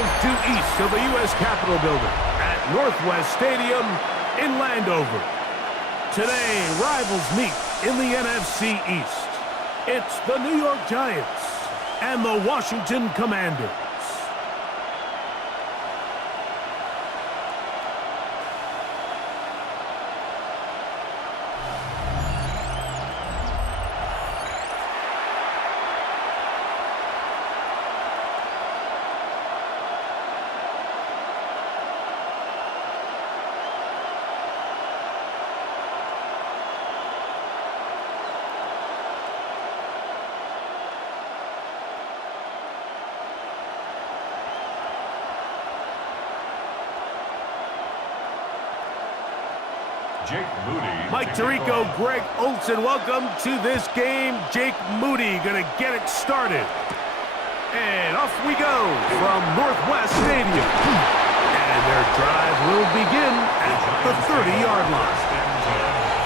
miles due east of the U.S. Capitol Building at Northwest Stadium in Landover. Today, rivals meet in the NFC East. It's the New York Giants and the Washington Commanders. Mike Tirico, Greg Olson, welcome to this game. Jake Moody gonna get it started. And off we go from Northwest Stadium. And their drive will begin at the 30-yard line.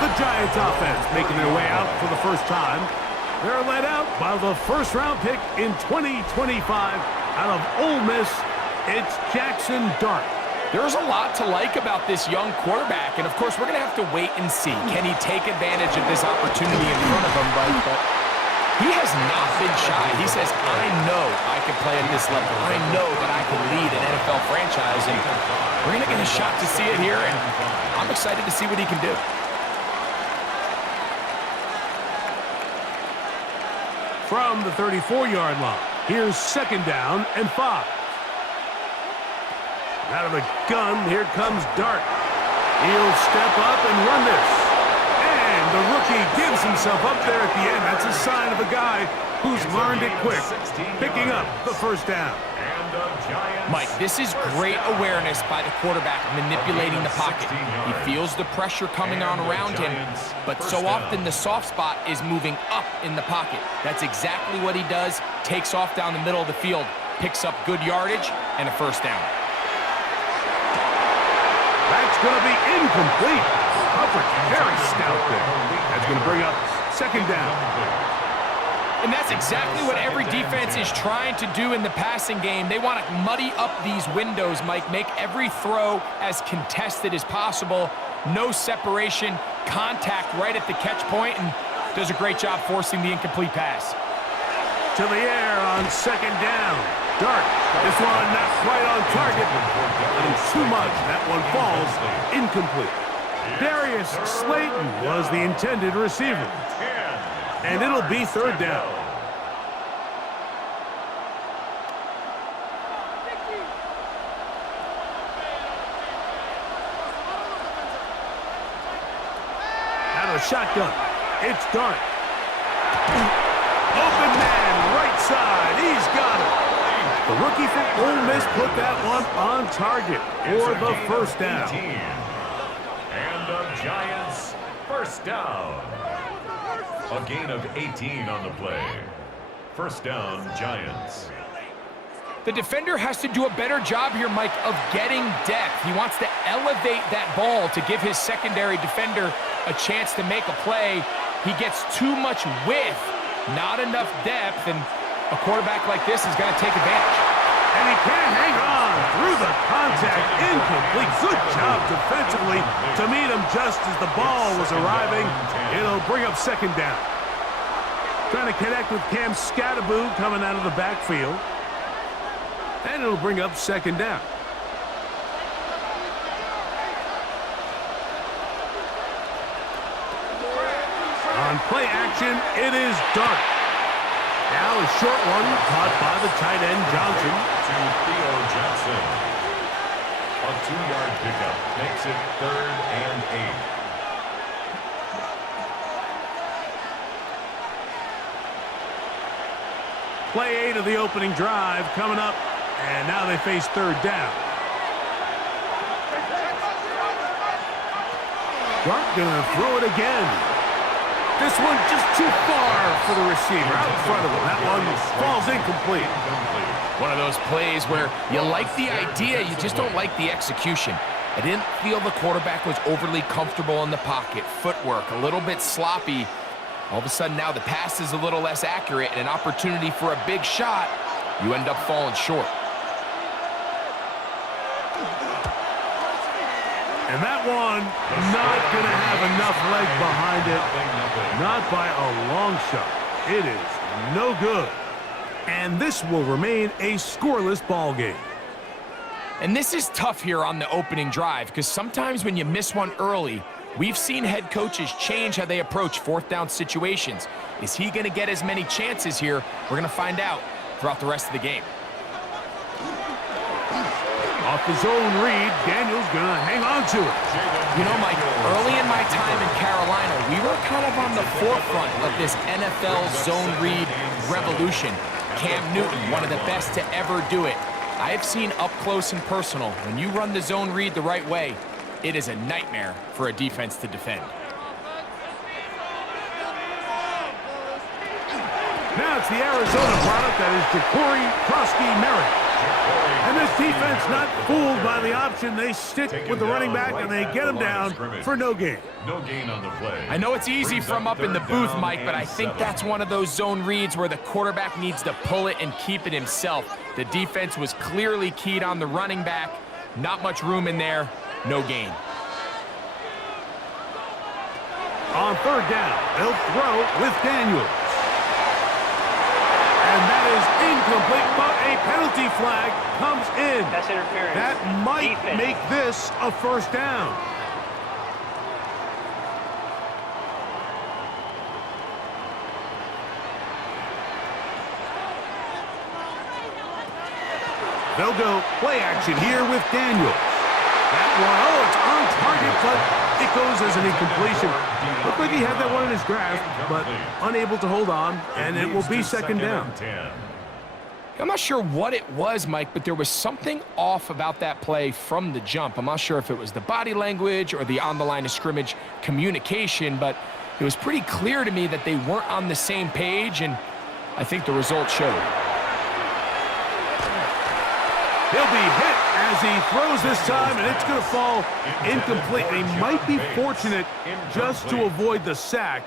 The Giants offense making their way out for the first time. They're led out by the first-round pick in 2025 out of Ole Miss. It's Jackson Dart. There's a lot to like about this young quarterback, and of course, we're going to have to wait and see. Can he take advantage of this opportunity in front of him? But he has not been shy. He says, I know I can play at this level. I know that I can lead an NFL franchise, and we're going to get a shot to see it here, and I'm excited to see what he can do. From the 34-yard line, here's 2nd down and 5. Out of the gun, here comes Dart. He'll step up and run this. And the rookie gives himself up there at the end. That's a sign of a guy who's learned it quick, picking up the first down. Mike, this is great awareness by the quarterback manipulating the pocket. He feels the pressure coming on around him, but so often the soft spot is moving up in the pocket. That's exactly what he does. Takes off down the middle of the field, picks up good yardage, and a first down. That's going to be incomplete. Coverage very stout there. That's going to bring up 2nd down. And that's exactly what every defense is trying to do in the passing game. They want to muddy up these windows, Mike, make every throw as contested as possible. No separation, contact right at the catch point, and does a great job forcing the incomplete pass. To the air on 2nd down. Dart. This one not quite on target. And too much. That one falls incomplete. Darius Slayton was the intended receiver. And it'll be 3rd down. Out of the shotgun. It's Dart. Open man, right side. He's got it. The rookie from Ole Miss put that one on target for the first down. And the Giants, first down. A gain of 18 on the play. First down, Giants. The defender has to do a better job here, Mike, of getting depth. He wants to elevate that ball to give his secondary defender a chance to make a play. He gets too much width, not enough depth, and a quarterback like this is going to take advantage. And he can't hang on through the contact. Incomplete. Good job defensively to meet him just as the ball was arriving. It'll bring up 2nd down. Trying to connect with Cam Scattaboo coming out of the backfield. And it'll bring up 2nd down. On play action, it is Dart. Now a short one caught by the tight end Johnson. To Theo Johnson. A 2-yard pickup makes it 3rd and 8. Play 8 of the opening drive coming up, and now they face 3rd down. Dart gonna throw it again. This one just too far for the receiver out in front of him. That one falls incomplete. One of those plays where you like the idea, you just don't like the execution. I didn't feel the quarterback was overly comfortable in the pocket. Footwork a little bit sloppy. All of a sudden now the pass is a little less accurate and an opportunity for a big shot. You end up falling short. And that one not going to have enough leg behind it. Not by a long shot. It is no good. And this will remain a scoreless ball game. And this is tough here on the opening drive because sometimes when you miss one early, we've seen head coaches change how they approach fourth down situations. Is he going to get as many chances here? We're going to find out throughout the rest of the game. Off his own read, Daniel's going to hang on to it. You know, Mike, early in my time in Carolina, we were kind of on the forefront of this NFL zone read revolution. Cam Newton, one of the best to ever do it. I have seen up close and personal, when you run the zone read the right way, it is a nightmare for a defense to defend. Now it's the Arizona product that is Jacory Krosky-Merritt. And this defense not fooled by the option. They stick with the running back and they get him down for no gain. No gain on the play. I know it's easy from up in the booth, Mike, but I think that's one of those zone reads where the quarterback needs to pull it and keep it himself. The defense was clearly keyed on the running back. Not much room in there. No gain. On third down, they'll throw with Daniels. And that is incomplete, but a penalty flag comes in. That's interference. That might Defense. make this a first down. They'll go play action here with Daniels. That one, oh, it's on target, but it goes as an incompletion. Looked like he had that one in his grasp, but unable to hold on, and it will be second down. I'm not sure what it was, Mike, but there was something off about that play from the jump. I'm not sure if it was the body language or the on-the-line of scrimmage communication, but it was pretty clear to me that they weren't on the same page, and I think the result showed. He'll be hit as he throws this time, and it's going to fall incomplete. They might be fortunate just to avoid the sack,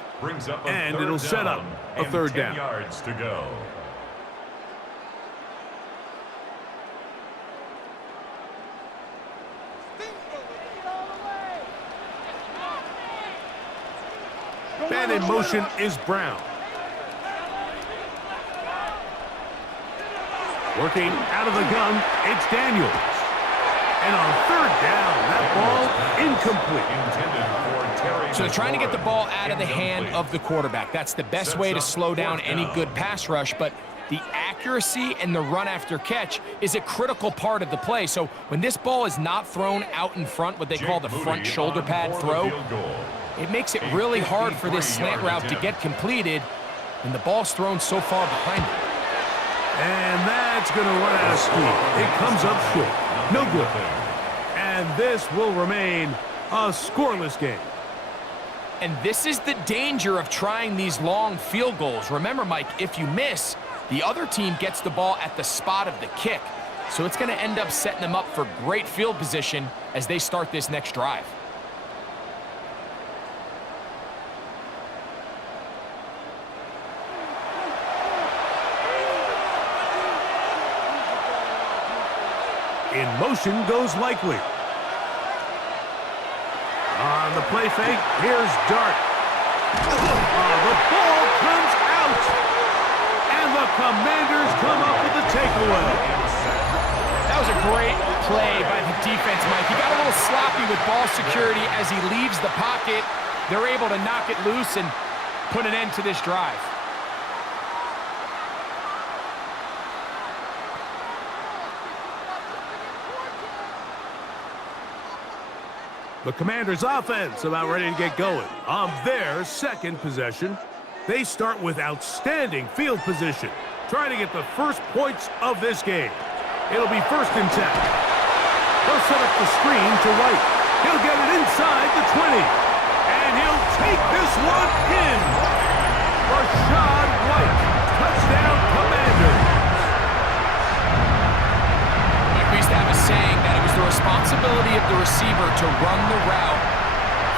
and it'll set up a third down. 10 yards to go. Man in motion is Brown. Working out of the gun, it's Daniels. And on third down, that ball incomplete. So they're trying to get the ball out of the hand of the quarterback. That's the best way to slow down any good pass rush, but the accuracy and the run after catch is a critical part of the play. So when this ball is not thrown out in front, what they call the front shoulder pad throw, it makes it really hard for this slant route to get completed, and the ball's thrown so far behind it. And that's going to run out of steam. It comes up short. No good. And this will remain a scoreless game. And this is the danger of trying these long field goals. Remember, Mike, if you miss, the other team gets the ball at the spot of the kick. So it's going to end up setting them up for great field position as they start this next drive. In motion goes Likely. On the play fake, here's Dart. The ball comes out. And the Commanders come up with the takeaway. That was a great play by the defense, Mike. He got a little sloppy with ball security as he leaves the pocket. They're able to knock it loose and put an end to this drive. The Commanders' offense about ready to get going. On their second possession, they start with outstanding field position, trying to get the first points of this game. It'll be 1st and 10. They'll set up the screen to White. He'll get it inside the 20. And he'll take this one in. Rashad White. Touchdown, Commanders. Mike, we used to have a saying that it was the responsibility of the receiver to run the route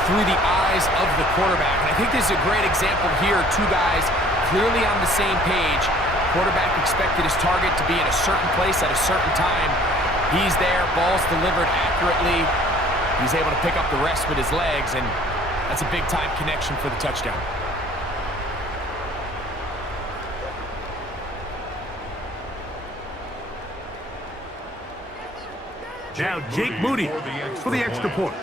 through the eyes of the quarterback. And I think this is a great example here. Two guys clearly on the same page. Quarterback expected his target to be in a certain place at a certain time. He's there, ball's delivered accurately. He's able to pick up the rest with his legs, and that's a big-time connection for the touchdown. Now Jake Moody for the extra point.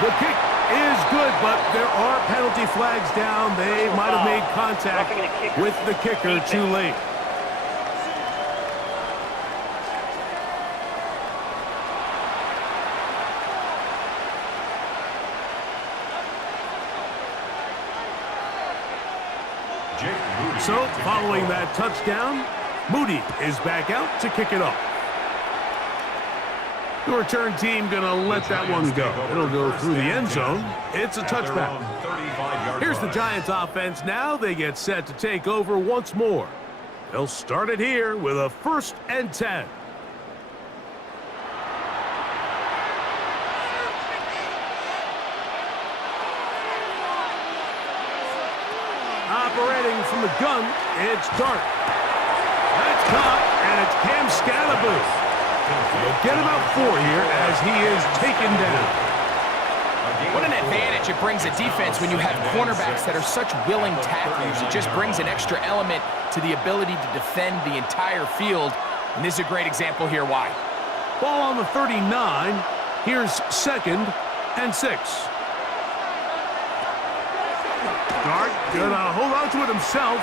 The kick is good, but there are penalty flags down. They might have made contact with the kicker too late. So, following that touchdown, Moody is back out to kick it off. The return team going to let that one go. It'll go through the end zone. It's a touchback. Here's the Giants offense now. They get set to take over once more. They'll start it here with a 1st and 10. Operating from the gun, it's Dart. That's caught, and it's Cam Scalaboo. He'll get about 4 here as he is taken down. What an advantage it brings a defense when you have cornerbacks that are such willing tacklers. It just brings an extra element to the ability to defend the entire field, and this is a great example here why. Ball on the 39. Here's 2nd and 6. Dart gonna hold on to it himself.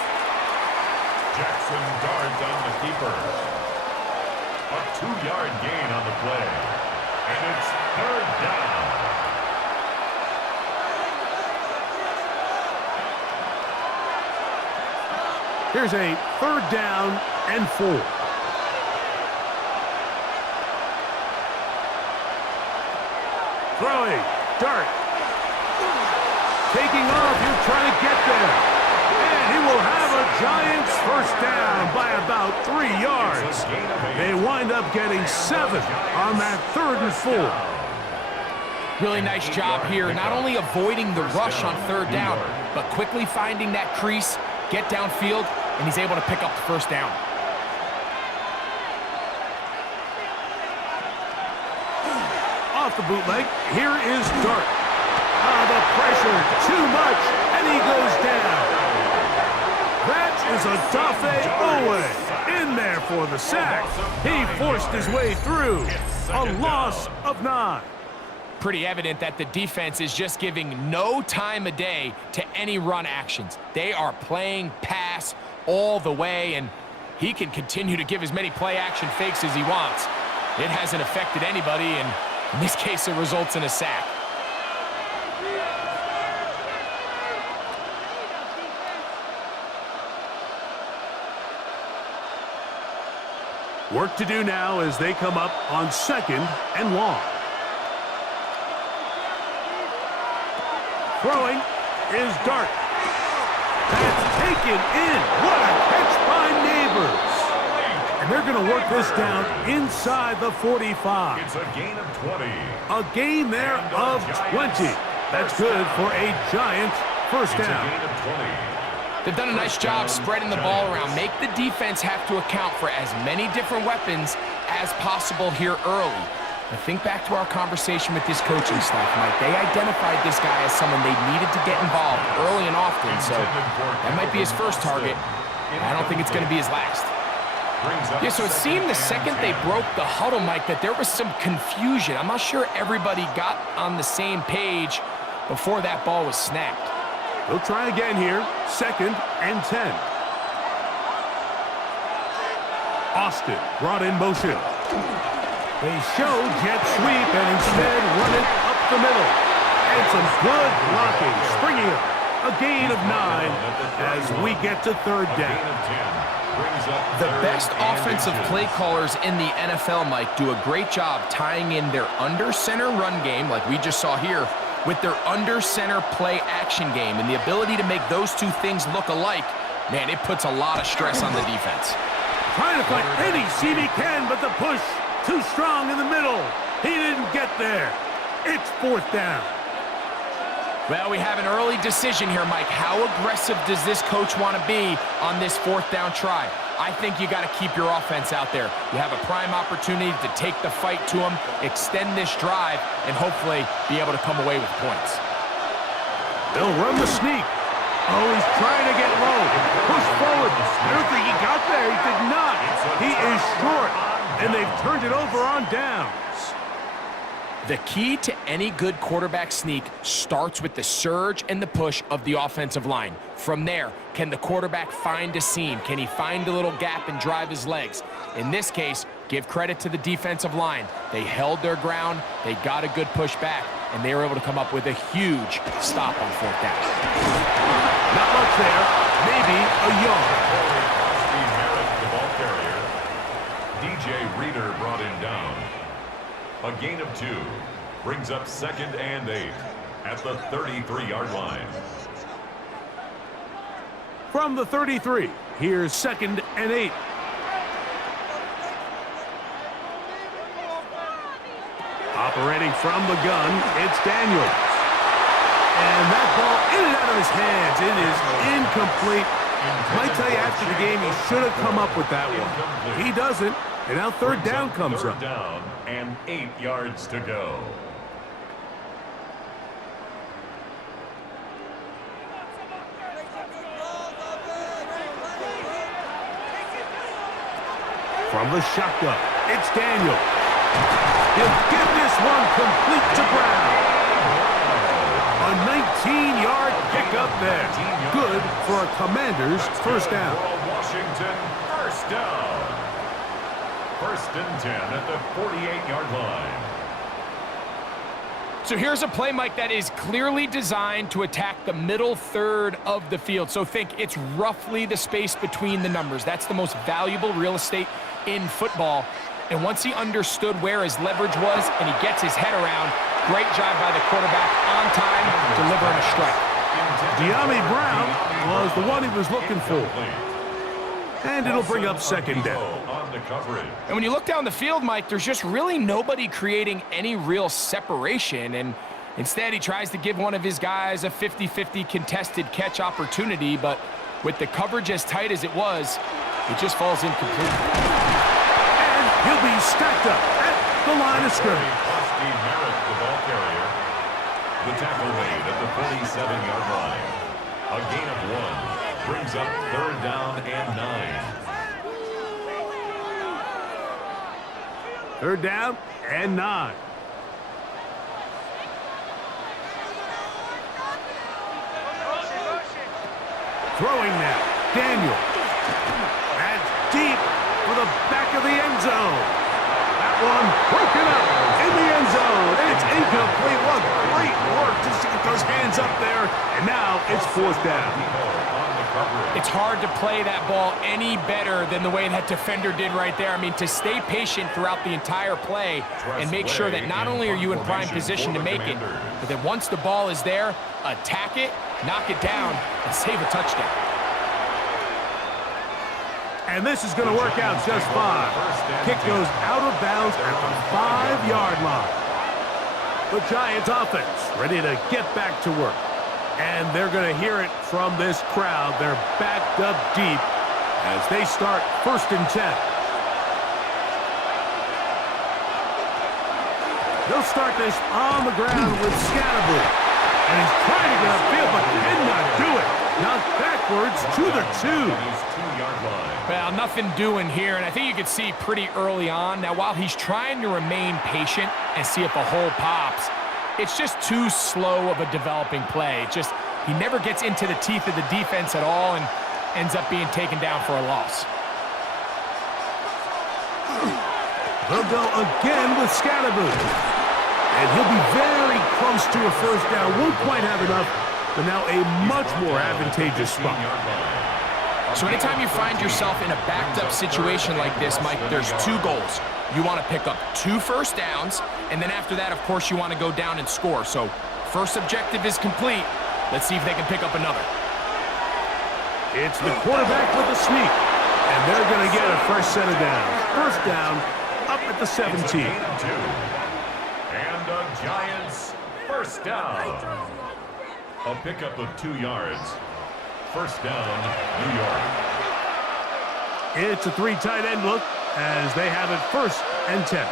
Jackson Dart on the keeper. A 2-yard gain on the play. And it's 3rd down. Here's a 3rd down and 4. Throwing. Dart. Taking off, he'll try to get there. And he will have a Giants 1st down by about 3 yards. They wind up getting 7 on that 3rd and 4. Really nice job here, not only avoiding the rush on 3rd down, but quickly finding that crease, get downfield, and he's able to pick up the 1st down. Off the bootleg, here is Dart. The pressure, too much, and he goes down. That is a Dafe Owe in there for the sack. He forced his way through. A loss of 9. Pretty evident that the defense is just giving no time of day to any run actions. They are playing pass all the way, and he can continue to give as many play-action fakes as he wants. It hasn't affected anybody, and in this case, it results in a sack. Work to do now as they come up on 2nd and long. Throwing is Dart. That's taken in. What a catch by Neighbors. And they're going to work this down inside the 45. It's a gain of 20. A gain there of 20. That's good for a Giant 1st down. It's a gain of 20. They've done a nice job spreading the ball around. Make the defense have to account for as many different weapons as possible here early. But think back to our conversation with this coaching staff, Mike. They identified this guy as someone they needed to get involved early and often, so that might be his 1st target. I don't think it's going to be his last. Yeah, so it seemed the second they broke the huddle, Mike, that there was some confusion. I'm not sure everybody got on the same page before that ball was snapped. They'll try again here, 2nd and 10. Austin brought in motion. They show jet sweep and instead run it up the middle. And some good blocking, springing up. A gain of 9 as we get to 3rd down. The best offensive play callers in the NFL, Mike, do a great job tying in their under-center run game, like we just saw here, with their under-center play action game. And the ability to make those two things look alike, man, it puts a lot of stress on the defense. Trying to find any seam he can, but the push too strong in the middle. He didn't get there. It's 4th down. Well, we have an early decision here, Mike. How aggressive does this coach want to be on this 4th down try? I think you got to keep your offense out there. You have a prime opportunity to take the fight to them, extend this drive, and hopefully be able to come away with points. They'll run the sneak. Oh, he's trying to get low. Push forward. I don't think he got there. He did not. He is short, and they've turned it over on downs. The key to any good quarterback sneak starts with the surge and the push of the offensive line. From there, can the quarterback find a seam? Can he find a little gap and drive his legs? In this case, give credit to the defensive line. They held their ground, they got a good push back, and they were able to come up with a huge stop on 4th down. Not much there, maybe a yard. The ball carrier. DJ Reader brought him down. A gain of 2 brings up 2nd and 8 at the 33-yard line. From the 33, here's 2nd and 8. Operating from the gun, it's Daniels. And that ball in and out of his hands. It is incomplete. Might tell you after the game he should have come up with that one. He doesn't. And now 3rd down comes up. 3rd down and 8 yards to go. From the shotgun, it's Daniel. He'll get this one complete to Brown. A 19-yard pickup there. Good for a Commander's 1st down. Washington, 1st down. 1st and 10 at the 48-yard line. So here's a play, Mike, that is clearly designed to attack the middle 3rd of the field. So think it's roughly the space between the numbers. That's the most valuable real estate in football. And once he understood where his leverage was and he gets his head around, great job by the quarterback on time, delivering a strike. De'Ami Brown was the one he was looking for. And it'll bring up 2nd down. And when you look down the field, Mike, there's just really nobody creating any real separation. And instead, he tries to give one of his guys a 50-50 contested catch opportunity. But with the coverage as tight as it was, it just falls incomplete. And he'll be stacked up at the line of scrimmage. The ball carrier. The tackle made at the 47-yard line. A gain of 1 brings up 3rd down and 9. 3rd down and 9. Throwing now, Daniel. That's deep for the back of the end zone. That one broken up in the end zone. And it's incomplete. What great work just to get those hands up there. And now it's 4th down. It's hard to play that ball any better than the way that defender did right there. I mean, to stay patient throughout the entire play and make sure that not only are you in prime position to make it, but that once the ball is there, attack it, knock it down, and save a touchdown. And this is going to work out just fine. Kick goes out of bounds at the 5-yard line. The Giants offense ready to get back to work. And they're going to hear it from this crowd. They're backed up deep as they start 1st and 10. They'll start this on the ground with Scatterbury. And he's trying to get upfield, but cannot do it. Knocked backwards to the 2. Well, nothing doing here, and I think you could see pretty early on. Now, while he's trying to remain patient and see if a hole pops, it's just too slow of a developing play. He never gets into the teeth of the defense at all and ends up being taken down for a loss. They'll go again with Scatterbury. And he'll be very close to a 1st down. Won't quite have enough, but now a much more advantageous spot. So anytime you find yourself in a backed-up situation like this, Mike, there's 2 goals. You want to pick up 2 first downs, and then after that, of course, you want to go down and score. So first objective is complete. Let's see if they can pick up another. It's the quarterback with the sneak, and they're going to get a fresh set of downs. 1st down, up at the 17. And the Giants 1st down. A pickup of 2 yards. First down, New York. It's a 3 tight end look as they have it 1st and 10.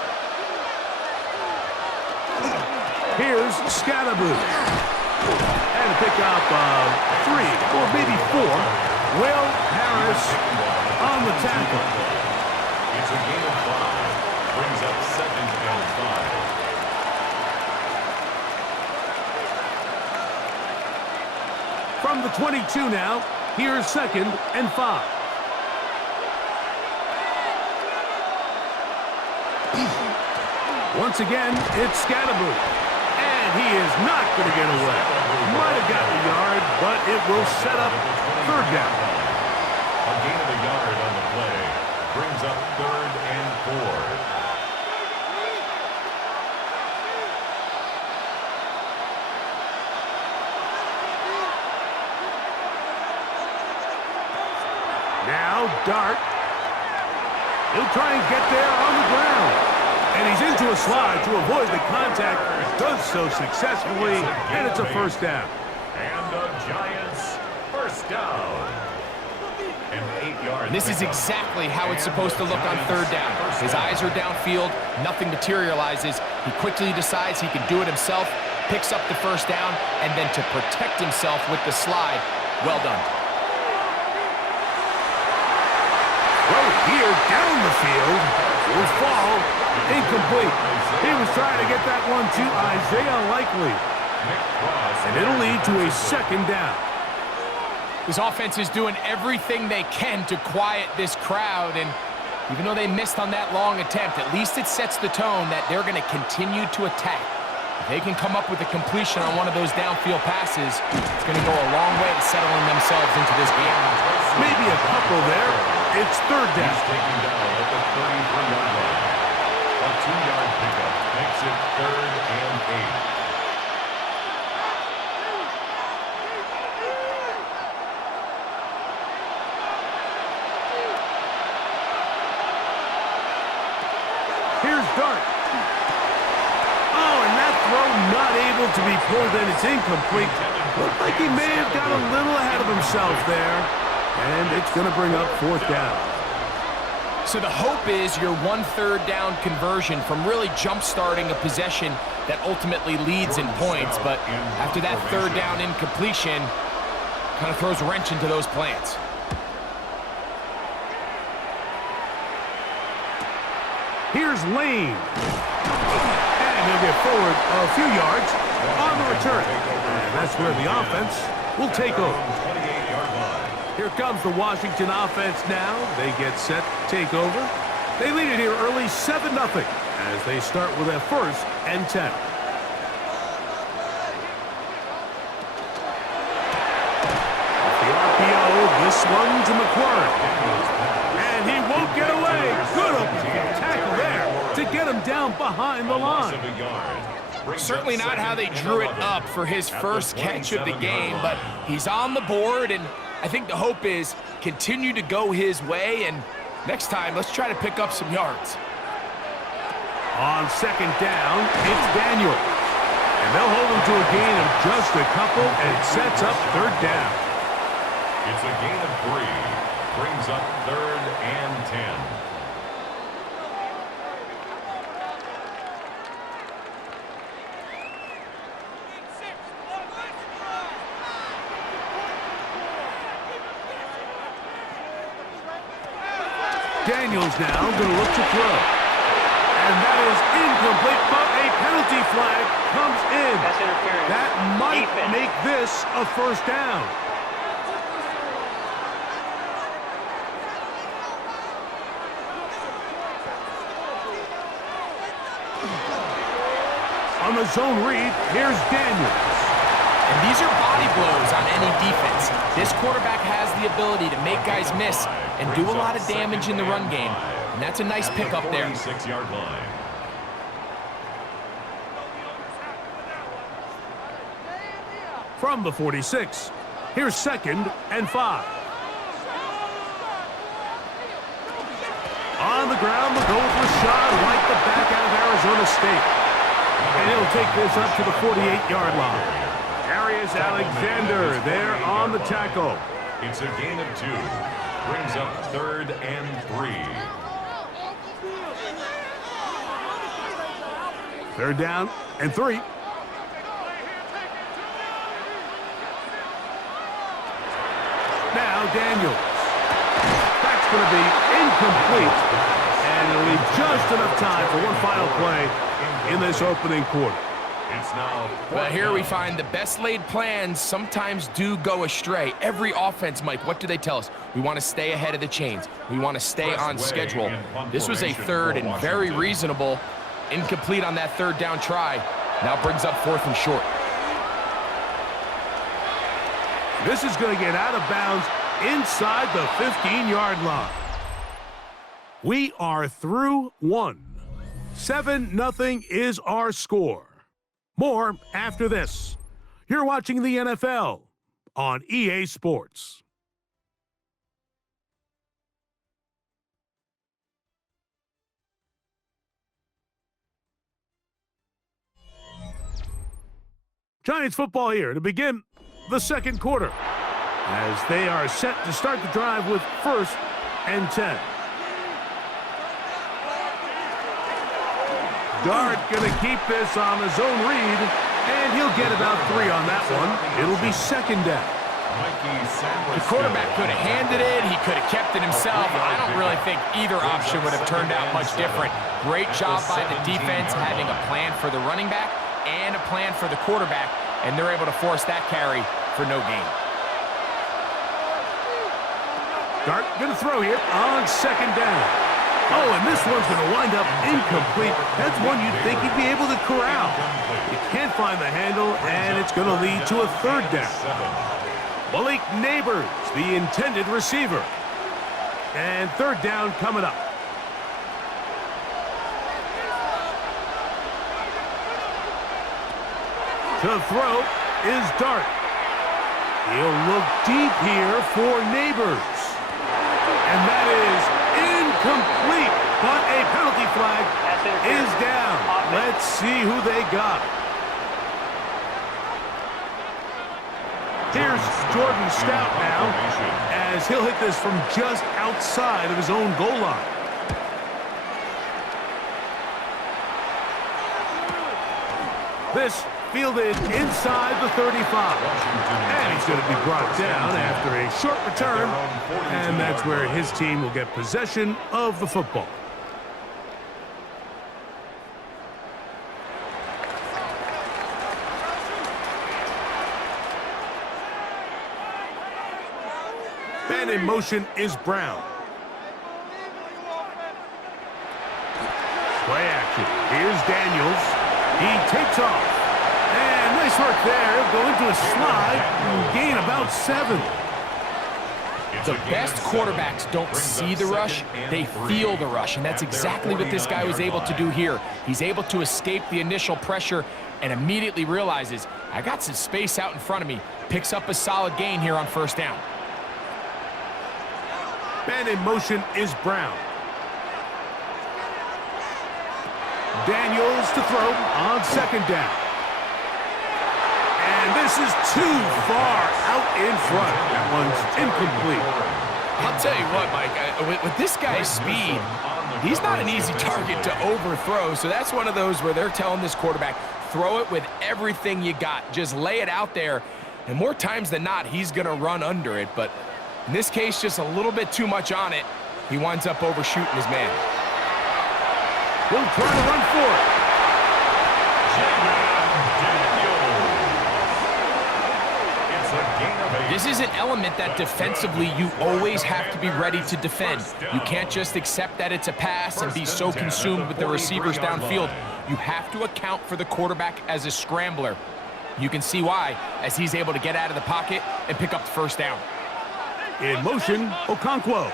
Here's Scatterboo. And a pickup of 3 or maybe 4. Will Harris on the tackle. It's a gain of 5. Brings up 2nd and 5. From the 22 now, here's 2nd and 5. Once again, it's Scatterboo. And he is not going to get away. Might have gotten a yard, but it will set up 3rd down. A gain of a yard on the play. Brings up 3rd and 4. Now, Dart. He'll try and get there on the ground. And he's into a slide to avoid the contact. Does so successfully, and it's a 1st down. And the Giants, 1st down. And 8 yards. This is exactly how it's supposed to look on 3rd down. His eyes are downfield, nothing materializes. He quickly decides he can do it himself, picks up the 1st down, and then to protect himself with the slide, well done. Well, here down the field will fall incomplete. He was trying to get that one to Isaiah Likely. And it'll lead to a 2nd down. This offense is doing everything they can to quiet this crowd, and even though they missed on that long attempt, at least it sets the tone that they're going to continue to attack. If they can come up with a completion on one of those downfield passes, it's going to go a long way to settling themselves into this game. Maybe a couple there. It's 3rd down. He's taken down at the 33-yard line. A 2-yard pickup makes it 3rd and 8. Here's Dart. Oh, and that throw not able to be pulled in. It's incomplete. Looked like he may have got a little ahead of himself there. And it's going to bring up 4th down. So the hope is your 1/3 down conversion from really jump-starting a possession that ultimately leads in points. But after that 3rd down incompletion, kind of throws a wrench into those plans. Here's Lane. And he'll get forward a few yards on the return. And that's where the offense will take over. Here comes the Washington offense now. They get set, take over. They lead it here early 7-0 as they start with a 1st and 10. The RPO, this one to McLaurin. And he won't get away. Good tackle there to get him down behind the line. Certainly not how they drew it up for his first catch of the game, but he's on the board, and I think the hope is continue to go his way, and next time, let's try to pick up some yards. On 2nd down, it's Daniel. And they'll hold him to a gain of just a couple, and it sets up 3rd down. It's a gain of 3. Brings up 3rd and 10. Daniels now going to look to throw. And that is incomplete, but a penalty flag comes in. That might make this a 1st down. On the zone read, here's Daniels. And these are body blows on any defense. This quarterback has the ability to make guys miss and do a lot of damage in the run game. And that's a nice pickup there. 46-yard line. From the 46, here's 2nd and 5. On the ground, they'll go with Rashad White, the back out of Arizona State. And he'll take this up to the 48-yard line. Darius Alexander there on the tackle. It's a gain of 2. Brings up 3rd and 3. 3rd down and 3. Now Daniels. That's going to be incomplete. And it'll leave just enough time for one final play in this opening quarter. It's now. Well, here we find the best laid plans sometimes do go astray. Every offense, Mike, what do they tell us? We want to stay ahead of the chains. We want to stay on schedule. This was a 3rd and very reasonable. Incomplete on that 3rd down try. Now brings up 4th and short. This is going to get out of bounds inside the 15-yard line. We are through 1. 7-0 is our score. More after this. You're watching the NFL on EA Sports. Giants football here to begin the second quarter as they are set to start the drive with 1st and 10. Dart going to keep this on his own read, and he'll get about 3 on that one. It'll be 2nd down. The quarterback could have handed it. He could have kept it himself. I don't really think either option would have turned out much different. Great job by the defense having a plan for the running back and a plan for the quarterback, and they're able to force that carry for no gain. Dart going to throw here on 2nd down. Oh, and this one's going to wind up incomplete. That's one you'd think he'd be able to corral. You can't find the handle, and it's going to lead to a 3rd down. Malik Neighbors, the intended receiver. And 3rd down coming up. To throw is Dart. He'll look deep here for Neighbors. And that is incomplete, but a penalty flag is down. Let's see who they got. Here's Jordan Stout now, as he'll hit this from just outside of his own goal line. This fielded inside the 35. And he's going to be brought down after a short return. And that's where his team will get possession of the football. Man in motion is Brown. Play action. Here's Daniels. He takes off. And nice work there. Going to a slide and gain about 7. The best quarterbacks don't see the rush, they feel the rush, and that's exactly what this guy was able to do here. He's able to escape the initial pressure and immediately realizes, I got some space out in front of me. Picks up a solid gain here on 1st down. Man in motion is Brown. Daniels to throw on 2nd down. And this is too far out in front. That one's incomplete. I'll tell you what, Mike, with this guy's speed, he's not an easy target to overthrow, so that's one of those where they're telling this quarterback, throw it with everything you got. Just lay it out there, and more times than not, he's going to run under it, but in this case, just a little bit too much on it. He winds up overshooting his man. He'll try to run for it. This is an element that defensively you always have to be ready to defend. You can't just accept that it's a pass and be so consumed with the receivers downfield. You have to account for the quarterback as a scrambler. You can see why, as he's able to get out of the pocket and pick up the 1st down. In motion, Okonkwo.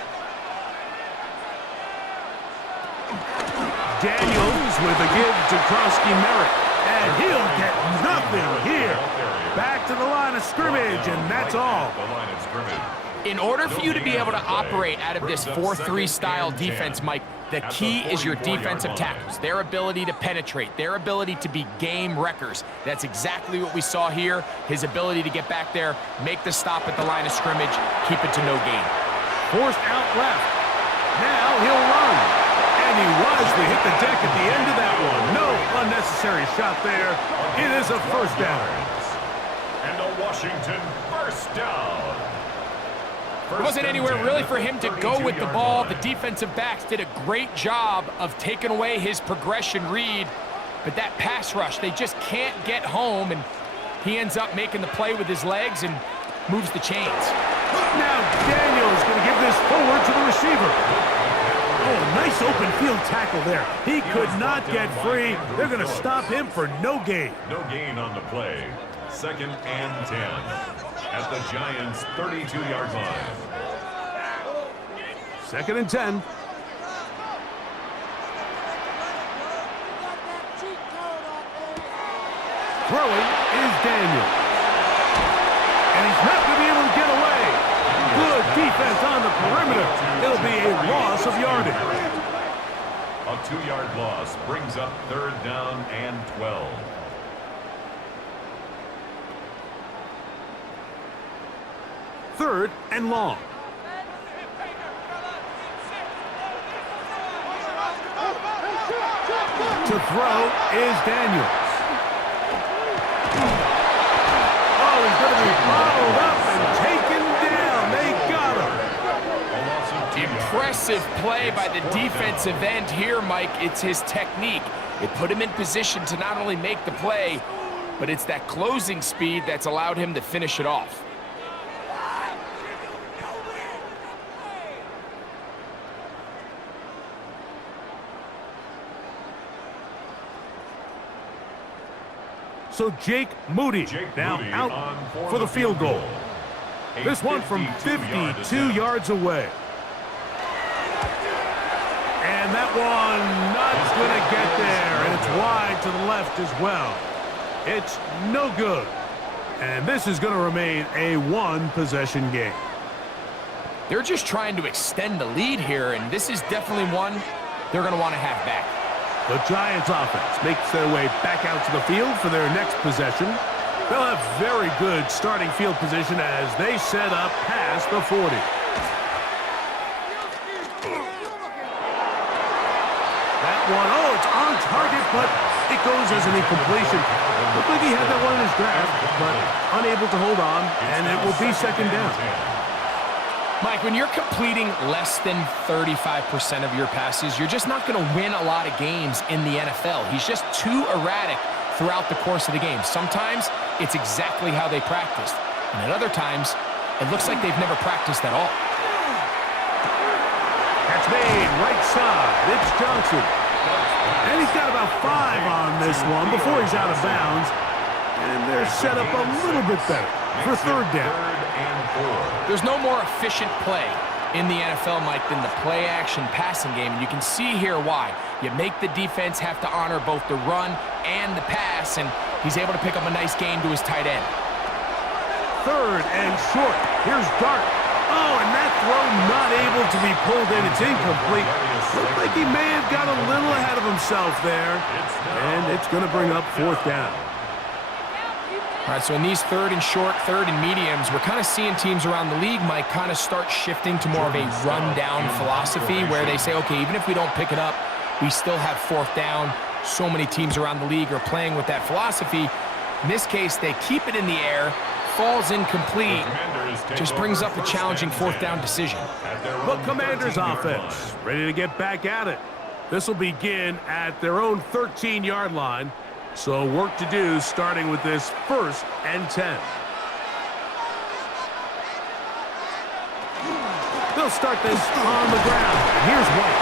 Daniels with a give to Krosky-Merritt. And he'll get nothing here. Back to the line of scrimmage, and that's all. In order for you to be able to operate out of this 4-3 style defense, Mike, The key is your defensive tackles, their ability to penetrate, their ability to be game wreckers. That's exactly what we saw here. His ability to get back there, make the stop at the line of scrimmage, keep it to no gain. Forced out left. Now he'll run. And he wisely hit the deck at the end of that one. No unnecessary shot there. It is a first down. And a Washington first down. There wasn't anywhere really for him to go with the ball. The defensive backs did a great job of taking away his progression read. But that pass rush, they just can't get home. And he ends up making the play with his legs and moves the chains. Now Daniel's going to give this forward to the receiver. Oh, nice open field tackle there. He could not get free. They're going to stop him for no gain. No gain on the play. 2nd and 10 at the Giants' 32-yard line. 2nd and 10. Throwing is Daniel. And he's not going to be able to get away. Good defense on the perimeter. It'll be a loss of yardage. A 2-yard loss brings up 3rd down and 12. Third and long. To throw is Daniels. Oh, he's going to be bottled up and taken down. They got him. Impressive play by the defensive end here, Mike. It's his technique. It put him in position to not only make the play, but it's that closing speed that's allowed him to finish it off. So Jake Moody now out for the field goal. This one from 52 yards away. And that one not going to get there. And it's wide to the left as well. It's no good. And this is going to remain a one-possession game. They're just trying to extend the lead here, and this is definitely one they're going to want to have back. The Giants offense makes their way back out to the field for their next possession. They'll have very good starting field position as they set up past the 40. That one, oh, it's on target, but it goes as an incompletion. Looked like he had that one in his grasp, but unable to hold on, and it will be 2nd down. Mike, when you're completing less than 35% of your passes, you're just not going to win a lot of games in the NFL. He's just too erratic throughout the course of the game. Sometimes it's exactly how they practiced, and at other times, it looks like they've never practiced at all. Catch made, right side. It's Johnson. And he's got about 5 on this one before he's out of bounds. And they're set up a little bit better for 3rd down. There's no more efficient play in the NFL, Mike, than the play-action passing game. And you can see here why. You make the defense have to honor both the run and the pass, and he's able to pick up a nice gain to his tight end. 3rd and short. Here's Dart. Oh, and that throw not able to be pulled in. It's incomplete. Looked like he may have got a little ahead of himself there. And it's going to bring up 4th down. All right, so in these 3rd and short, 3rd and mediums, we're kind of seeing teams around the league, Mike, kind of start shifting to more of a run-down philosophy where they say, okay, even if we don't pick it up, we still have 4th down. So many teams around the league are playing with that philosophy. In this case, they keep it in the air, falls incomplete, just brings up a challenging 4th down decision. The Commanders offense ready to get back at it. This will begin at their own 13-yard line. So work to do starting with this 1st and 10. They'll start this on the ground. And here's White.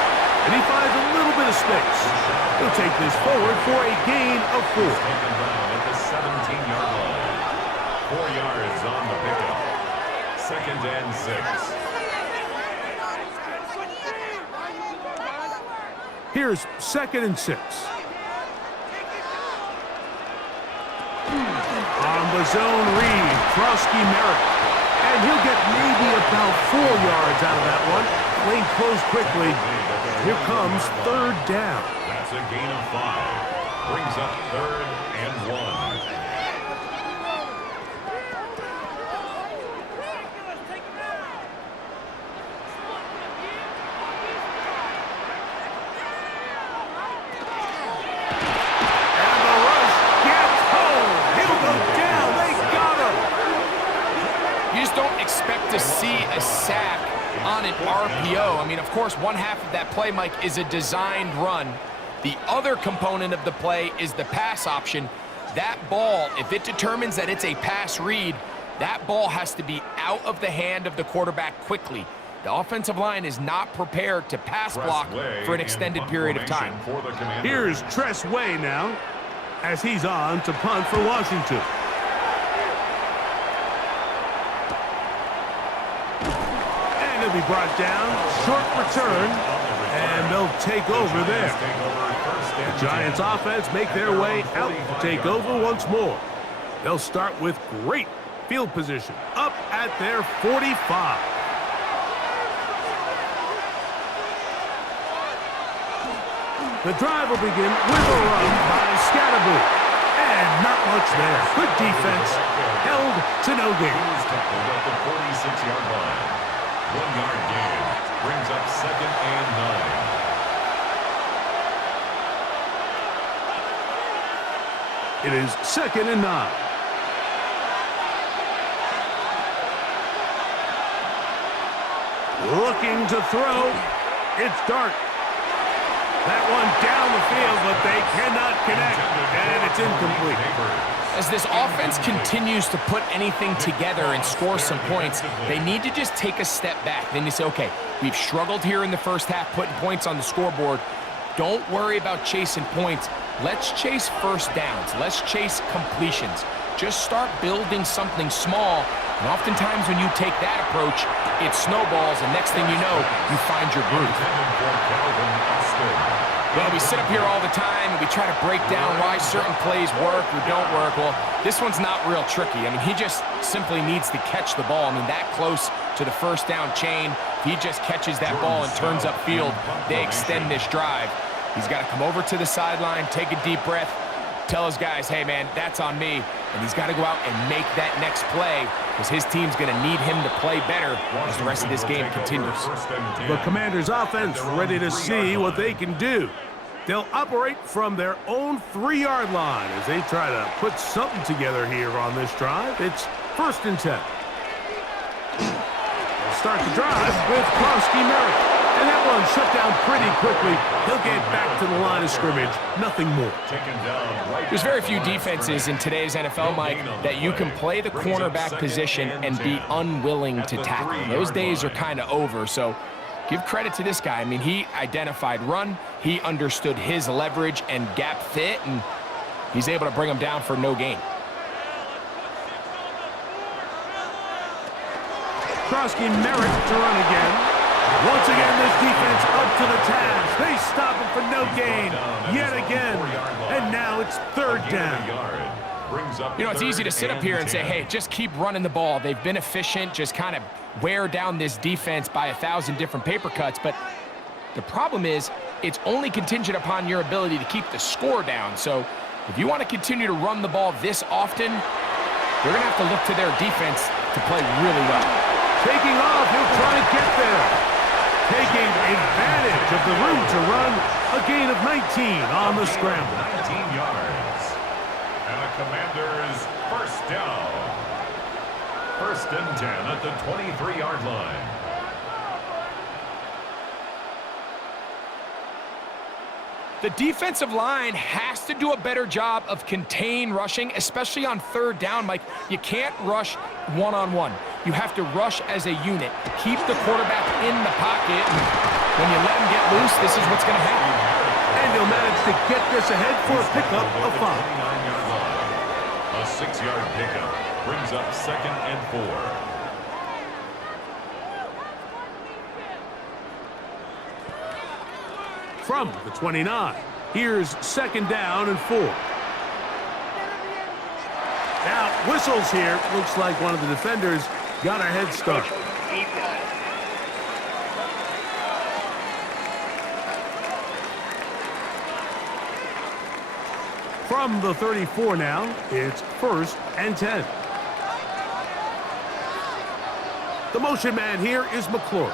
And he finds a little bit of space. He'll take this forward for a gain of 4. Taken down at the 17-yard line. 4 yards on the pickup. 2nd and 6. Here's 2nd and 6. On the zone read, Krosky Merritt. And he'll get maybe about 4 yards out of that one. lane closed quickly. Here comes third down. That's a gain of 5. Brings up 3rd and 1. And the rush gets home. He'll go down. They got him. You just don't expect to see a sack on an RPO. I mean, of course, one half of that play, Mike, is a designed run. The other component of the play is the pass option. That ball, if it determines that it's a pass read, that ball has to be out of the hand of the quarterback quickly. The offensive line is not prepared to pass block for an extended period of time. Here's Tress Way now as he's on to punt for Washington. And he'll be brought down. Short return. And they'll take over there. The Giants offense make their way out to take over once more. They'll start with great field position up at their 45. The drive will begin with a run by Scatterboo. And not much there. Good defense. Held to no gain. At the 46-yard line. 1-yard gain. Brings up 2nd and 9. It is 2nd and 9. Looking to throw. It's Dart. That one down the field, but they cannot connect. And it's incomplete. As this offense continues to put anything together and score some points, they need to just take a step back. Then you say, okay, we've struggled here in the first half putting points on the scoreboard. Don't worry about chasing points. Let's chase first downs. Let's chase completions. Just start building something small. And oftentimes when you take that approach, it snowballs, and next thing you know, you find your groove. Well, we sit up here all the time and we try to break down why certain plays work or don't work. Well, this one's not real tricky. I mean, he just simply needs to catch the ball. I mean, that close to the first down chain, he just catches that ball and turns upfield. They extend this drive. He's got to come over to the sideline, take a deep breath, tell his guys, hey, man, that's on me. And he's got to go out and make that next play because his team's going to need him to play better as the rest of this game continues. The Commanders' offense ready to see what they can do. They'll operate from their own 3-yard line as they try to put something together here on this drive. It's 1st and 10. They'll start the drive with Krosky Merritt. And that one shut down pretty quickly. He'll get back to the line of scrimmage. Nothing more. There's very few defenses in today's NFL, Mike, that you can play the cornerback position and be unwilling to tackle. Those days are kind of over, so give credit to this guy. I mean, he identified run, he understood his leverage and gap fit, and he's able to bring him down for no gain. Krosky Merritt to run again. Once again, this defense up to the task. They stop him for no gain yet again. And now it's 3rd down. You know, it's easy to sit up here and say, hey, just keep running the ball. They've been efficient, just kind of wear down this defense by 1,000 different paper cuts. But the problem is it's only contingent upon your ability to keep the score down. So if you want to continue to run the ball this often, you're going to have to look to their defense to play really well. Taking off, he'll try to get there. Taking advantage of the room to run, a gain of 19 on the scramble. 19 yards. And the Commanders 1st down. 1st and 10 at the 23-yard line. The defensive line has to do a better job of contain rushing, especially on 3rd down, Mike. You can't rush one-on-one. You have to rush as a unit. Keep the quarterback in the pocket. And when you let him get loose, this is what's going to happen. And he'll manage to get this ahead for a pickup of 5. A 6-yard pickup brings up 2nd and 4. From the 29, here's 2nd down and 4. Now, whistles here. Looks like one of the defenders got a head start. From the 34 now, it's 1st and 10. The motion man here is McClure.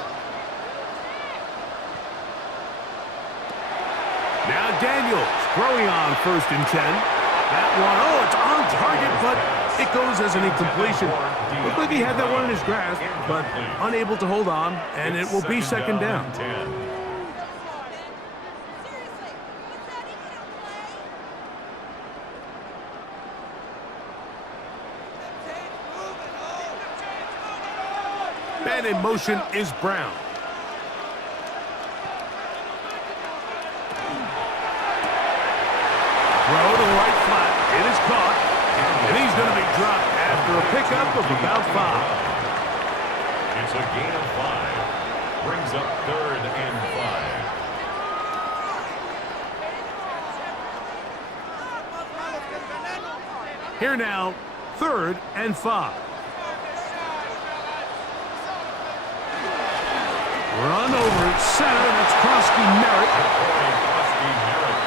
Now Daniels throwing on 1st and 10. That one, oh, it's on target, but it goes as an incompletion. Looked like he had that one in his grasp, but unable to hold on, and it will be 2nd down. Man in motion is Brown. Throw to the right flat. It is caught. And he's going to be dropped after a pickup of about 5. It's a gain of 5. Brings up 3rd and 5. Here now, 3rd and 5. Run over center. That's Krosky Merritt.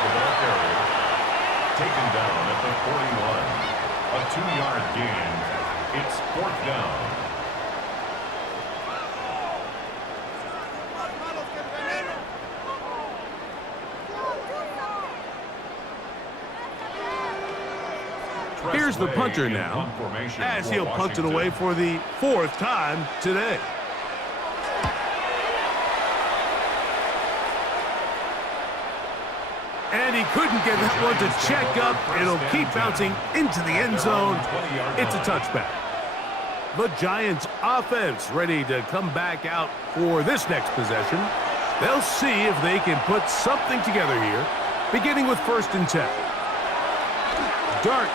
The ball carrier. Taken down at the 41. A 2-yard gain. It's 4th down. Here's the punter now, as he'll punt it away for the 4th time today. And he couldn't get that one to check up. It'll keep bouncing into the end zone. It's a touchback. The Giants offense ready to come back out for this next possession. They'll see if they can put something together here, beginning with 1st and 10. Dart.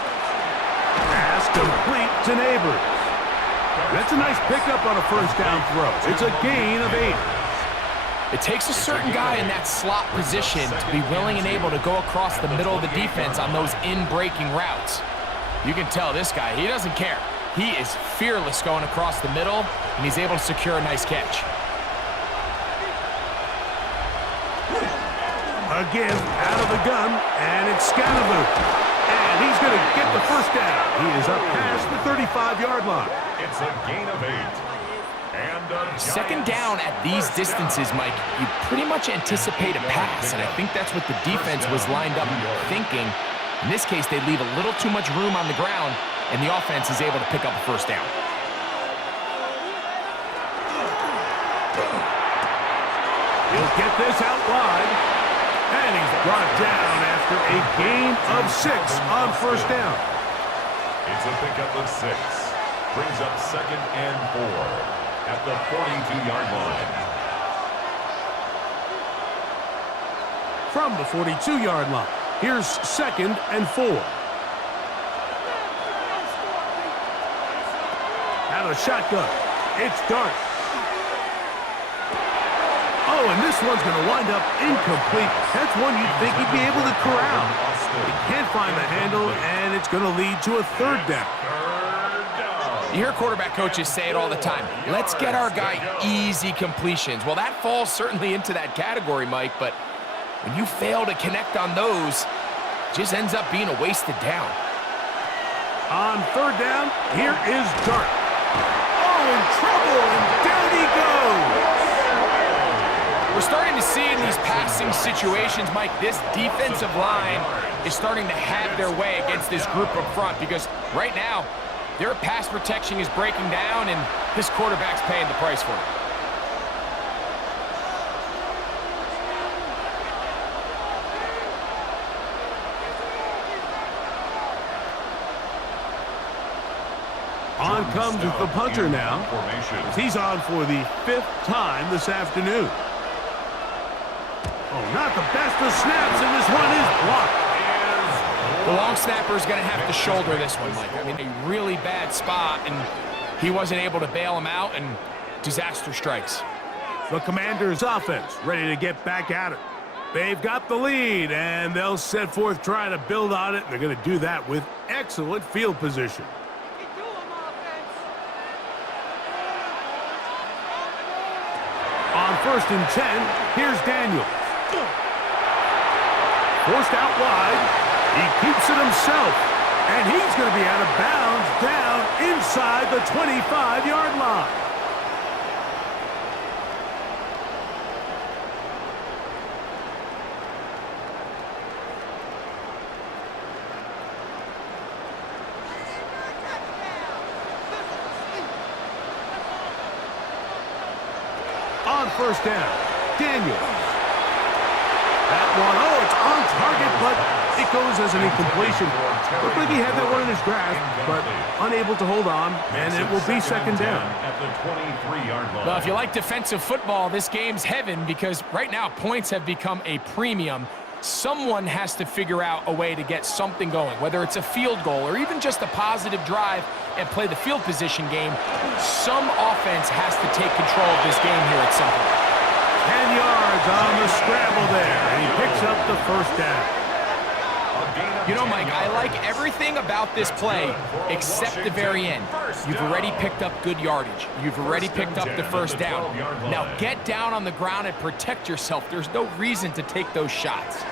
Pass complete to Neighbors. That's a nice pickup on a 1st down throw. It's a gain of 8. It takes a certain guy in that slot position to be willing and able to go across the middle of the defense on those in-breaking routes. You can tell this guy, he doesn't care. He is fearless going across the middle, and he's able to secure a nice catch. Again, out of the gun, and it's Scannaboo. And he's going to get the 1st down. He is up past the 35-yard line. It's a gain of 8. And 2nd down at these distances, Mike, you pretty much anticipate a pass, and I think that's what the defense was lined up thinking. In this case, they leave a little too much room on the ground, and the offense is able to pick up a 1st down. He'll get this out wide, and he's brought down after a gain of 6 on 1st down. It's a pickup of 6. Brings up 2nd and 4. At the 42-yard line. From the 42-yard line, here's 2nd and 4. Out of shotgun, it's Dart. Oh, and this one's going to wind up incomplete. That's one you'd think he'd be able to corral. He can't find the handle, and it's going to lead to a 3rd down. You hear quarterback coaches say it all the time. Let's get our guy easy completions. Well, that falls certainly into that category, Mike, but when you fail to connect on those, it just ends up being a wasted down. On 3rd down, here is Dart. Oh, in trouble, and down he goes. We're starting to see in these passing situations, Mike, this defensive line is starting to have their way against this group up front because right now, their pass protection is breaking down, and this quarterback's paying the price for it. On comes the punter now. He's on for the 5th time this afternoon. Oh, not the best of snaps, and this one is blocked. The long snapper is going to have to shoulder this one, Mike. I mean, a really bad spot, and he wasn't able to bail him out, and disaster strikes. The Commanders' offense ready to get back at it. They've got the lead, and they'll set forth trying to build on it. They're going to do that with excellent field position. On 1st and 10, here's Daniels. Forced out wide. He keeps it himself, and he's going to be out of bounds down inside the 25-yard line. On first down, Daniels. That one, it's on target, but it goes as an incompletion. Looked like he had that one in his grasp, but unable to hold on, and it will be second down. At the 23-yard line. Well, if you like defensive football, this game's heaven because right now points have become a premium. Someone has to figure out a way to get something going, whether it's a field goal or even just a positive drive and play the field position game. Some offense has to take control of this game here at some point. 10 yards on the scramble there, and he picks up the first down. You know, Mike, I like everything about this play except the very end. You've already picked up good yardage. You've already picked up the first down. Now get down on the ground and protect yourself. There's no reason to take those shots.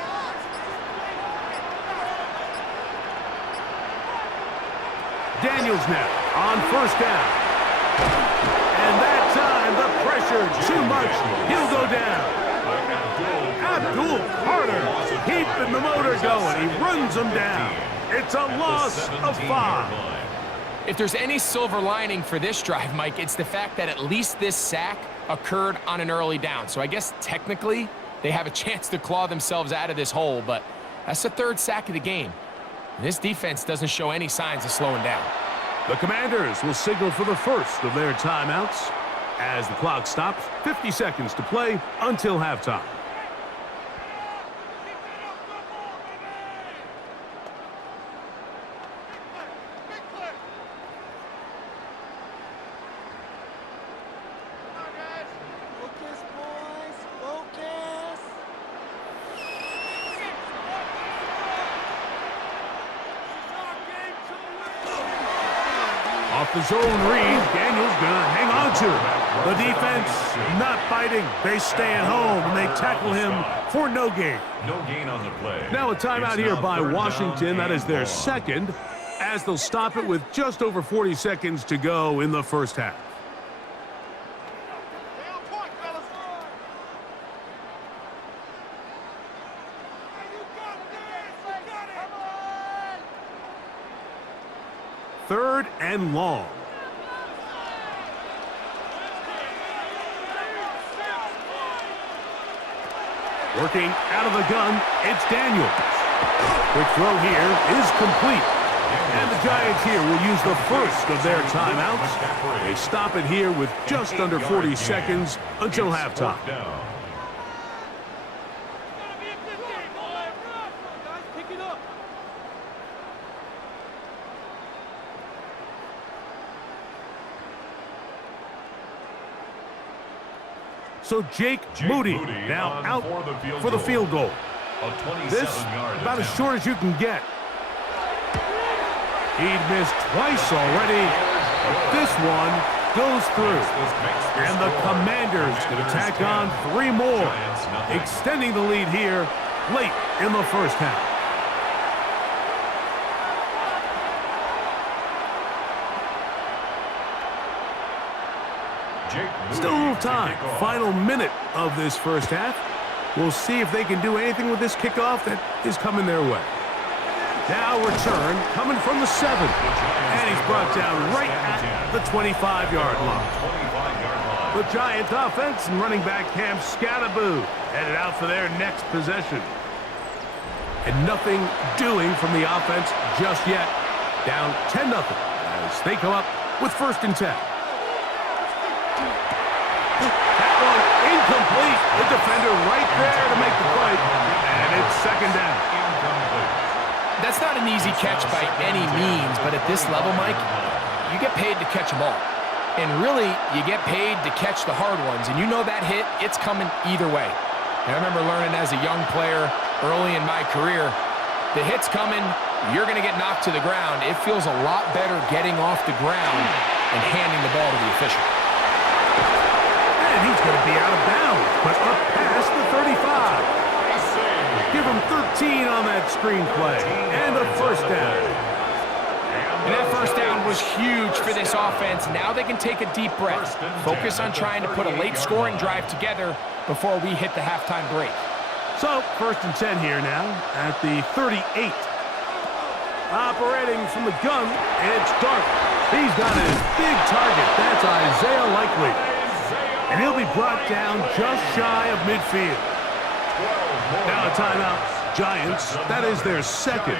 Daniels now on first down. And that time, the pressure too much. He'll go down. Abdul Carter keeping the motor going. He runs him down. It's a loss of 5. If there's any silver lining for this drive, Mike, it's the fact that at least this sack occurred on an early down. So I guess technically they have a chance to claw themselves out of this hole, but that's the third sack of the game. And this defense doesn't show any signs of slowing down. The Commanders will signal for the first of their timeouts as the clock stops. 50 seconds to play until halftime. Off the zone read, Daniels gonna hang on to it. The defense not fighting. They stay at home and they tackle him for no gain. No gain on the play. Now a timeout here by Washington. That is their second, as they'll stop it with just over 40 seconds to go in the first half. Third and long. Working out of the gun, it's Daniels. Quick throw here is complete. And the Giants here will use the first of their timeouts. They stop it here with just under 40 seconds until halftime. So Jake Moody now out for the field goal. This about as short as you can get. He'd missed twice already, but this one goes through. And the Commanders going to tack on 3 more, extending the lead here late in the first half. Still a little time. Final minute of this first half. We'll see if they can do anything with this kickoff that is coming their way. Now return coming from the 7. And he's brought down right at the 25-yard line. The Giants offense and running back Cam Scattaboo headed out for their next possession. And nothing doing from the offense just yet. Down 10-0 as they come up with first and 10. That one incomplete. The defender right there to make the play. And it's second down. That's not an easy catch by any means, but at this level, Mike, you get paid to catch them all. And really, you get paid to catch the hard ones. And you know that hit, it's coming either way. And I remember learning as a young player early in my career, the hit's coming, you're going to get knocked to the ground. It feels a lot better getting off the ground and handing the ball to the official. And he's going to be out of bounds, but up past the 35. Give him 13 on that that screenplay. And a first down. And that first down was huge for this offense. Now they can take a deep breath. Focus on trying to put a late scoring drive together before we hit the halftime break. So, 1st and 10 here now at the 38. Operating from the gun, it's Dart. He's got his big target. That's Isaiah Likely. And he'll be brought down just shy of midfield. Now a timeout. Giants, that is their second.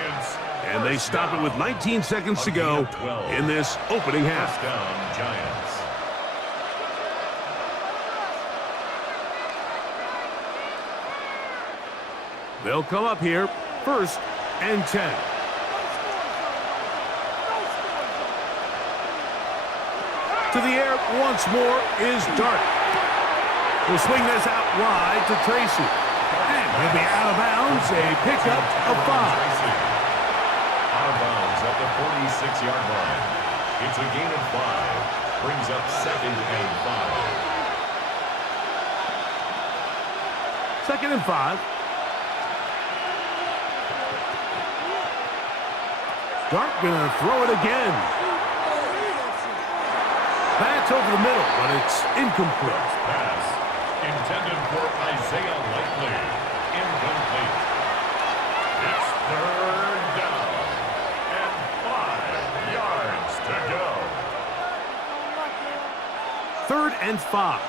And they stop it with 19 seconds to go in this opening half. First down, Giants. They'll come up here, 1st and 10. To the air once more is Dart. We'll swing this out wide to Tracy. And he'll be out of bounds, a pickup of 5. Out of bounds at the 46-yard line. It's a gain of 5. Brings up 2nd and 5. 2nd and 5. Dart gonna throw it again. That's over the middle, but it's incomplete. Pass intended for Isaiah Likely. Incomplete. It's 3rd down and 5 yards to go. 3rd and 5.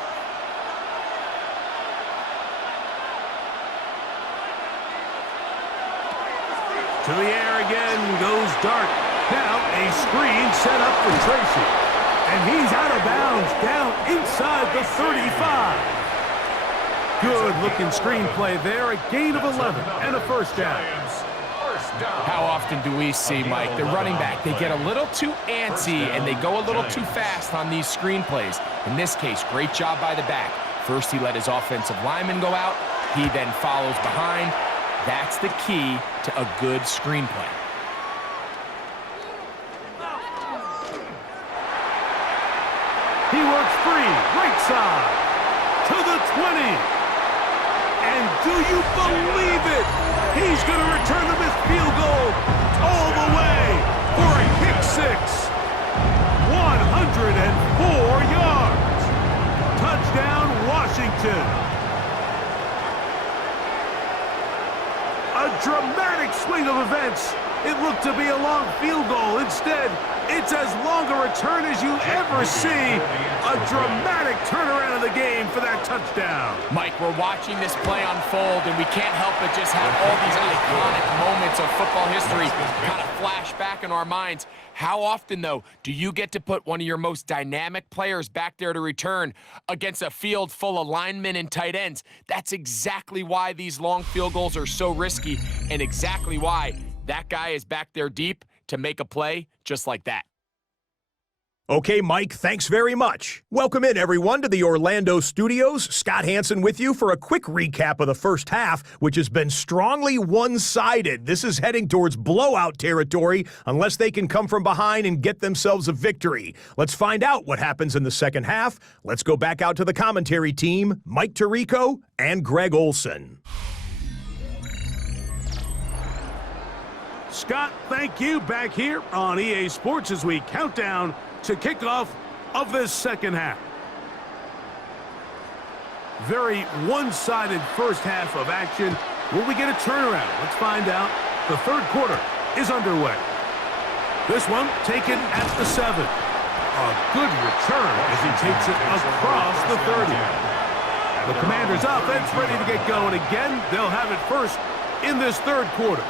To the air again goes Dart. Now a screen set up for Tracy. And he's out of bounds down inside the 35. Good-looking screenplay there. A gain of 11 and a first down. How often do we see, Mike, the running back, they get a little too antsy and they go a little too fast on these screenplays. In this case, great job by the back. First, he let his offensive lineman go out. He then follows behind. That's the key to a good screenplay. He works free, right side, to the 20. And do you believe it? He's going to return the missed field goal all the way for a kick 6. 104 yards. Touchdown, Washington. A dramatic swing of events. It looked to be a long field goal. Instead, it's as long a return as you ever see. A dramatic turnaround of the game for that touchdown. Mike, we're watching this play unfold, and we can't help but just have all these iconic moments of football history kind of flash back in our minds. How often, though, do you get to put one of your most dynamic players back there to return against a field full of linemen and tight ends? That's exactly why these long field goals are so risky, and exactly why that guy is back there deep to make a play just like that. Okay, Mike, thanks very much. Welcome in, everyone, to the Orlando studios. Scott Hansen with you for a quick recap of the first half, which has been strongly one-sided. This is heading towards blowout territory unless they can come from behind and get themselves a victory. Let's find out what happens in the second half. Let's go back out to the commentary team, Mike Tirico and Greg Olson. Scott, thank you. Back here on EA Sports as we count down to kickoff of this second half. Very one-sided first half of action. Will we get a turnaround? Let's find out. The third quarter is underway. This one taken at the 7. A good return as he takes it across the 30. The Commanders' offense ready to get going again. They'll have it first in this third quarter.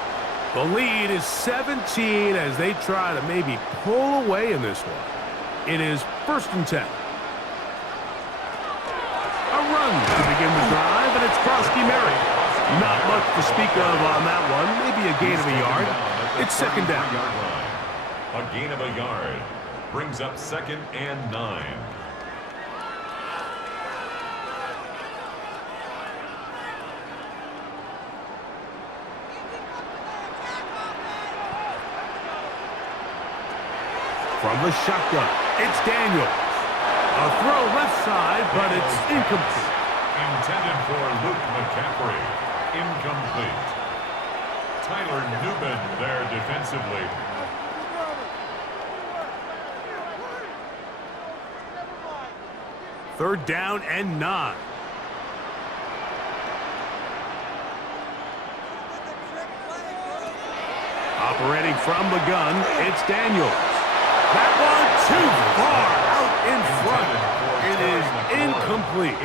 The lead is 17 as they try to maybe pull away in this one. It is 1st and 10. A run to begin the drive, and it's Krosky-Mary. Not much to speak of on that one. Maybe a gain of a yard. It's 2nd down. A gain of a yard brings up 2nd and 9. From the shotgun, it's Daniels. A throw left side, but it's incomplete. Intended for Luke McCaffrey. Incomplete. Tyler Newman there defensively. Third down and 9. Operating from the gun, it's Daniels. That one too far out in front. It is incomplete.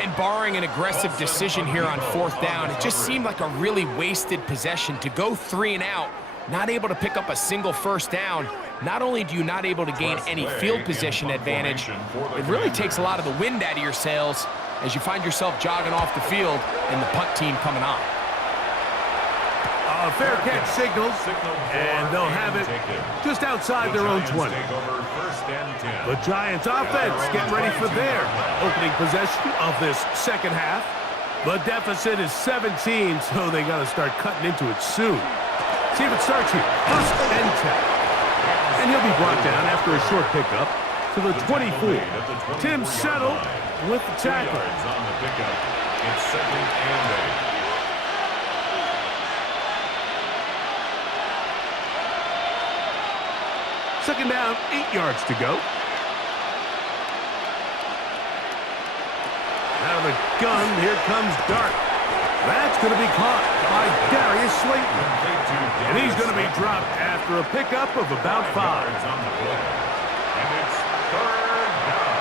And barring an aggressive decision here on fourth down, it just seemed like a really wasted possession to go 3 and out, not able to pick up a single first down. Not only do you not able to gain any field position advantage, it really takes a lot of the wind out of your sails as you find yourself jogging off the field and the punt team coming on. Fair catch signals, and they'll have it just outside their own 20. The Giants offense getting ready for their opening possession of this second half. The deficit is 17, so they got to start cutting into it soon. See if it starts here. First and 10. And he'll be brought down after a short pickup to the 24. Tim Settle with the tackle. On the pickup. It's 2nd and 8. Second down, 8 yards to go. Out of the gun, here comes Dart. That's going to be caught by Darius Slayton. And he's going to be dropped after a pickup of about 5. And it's 3rd down.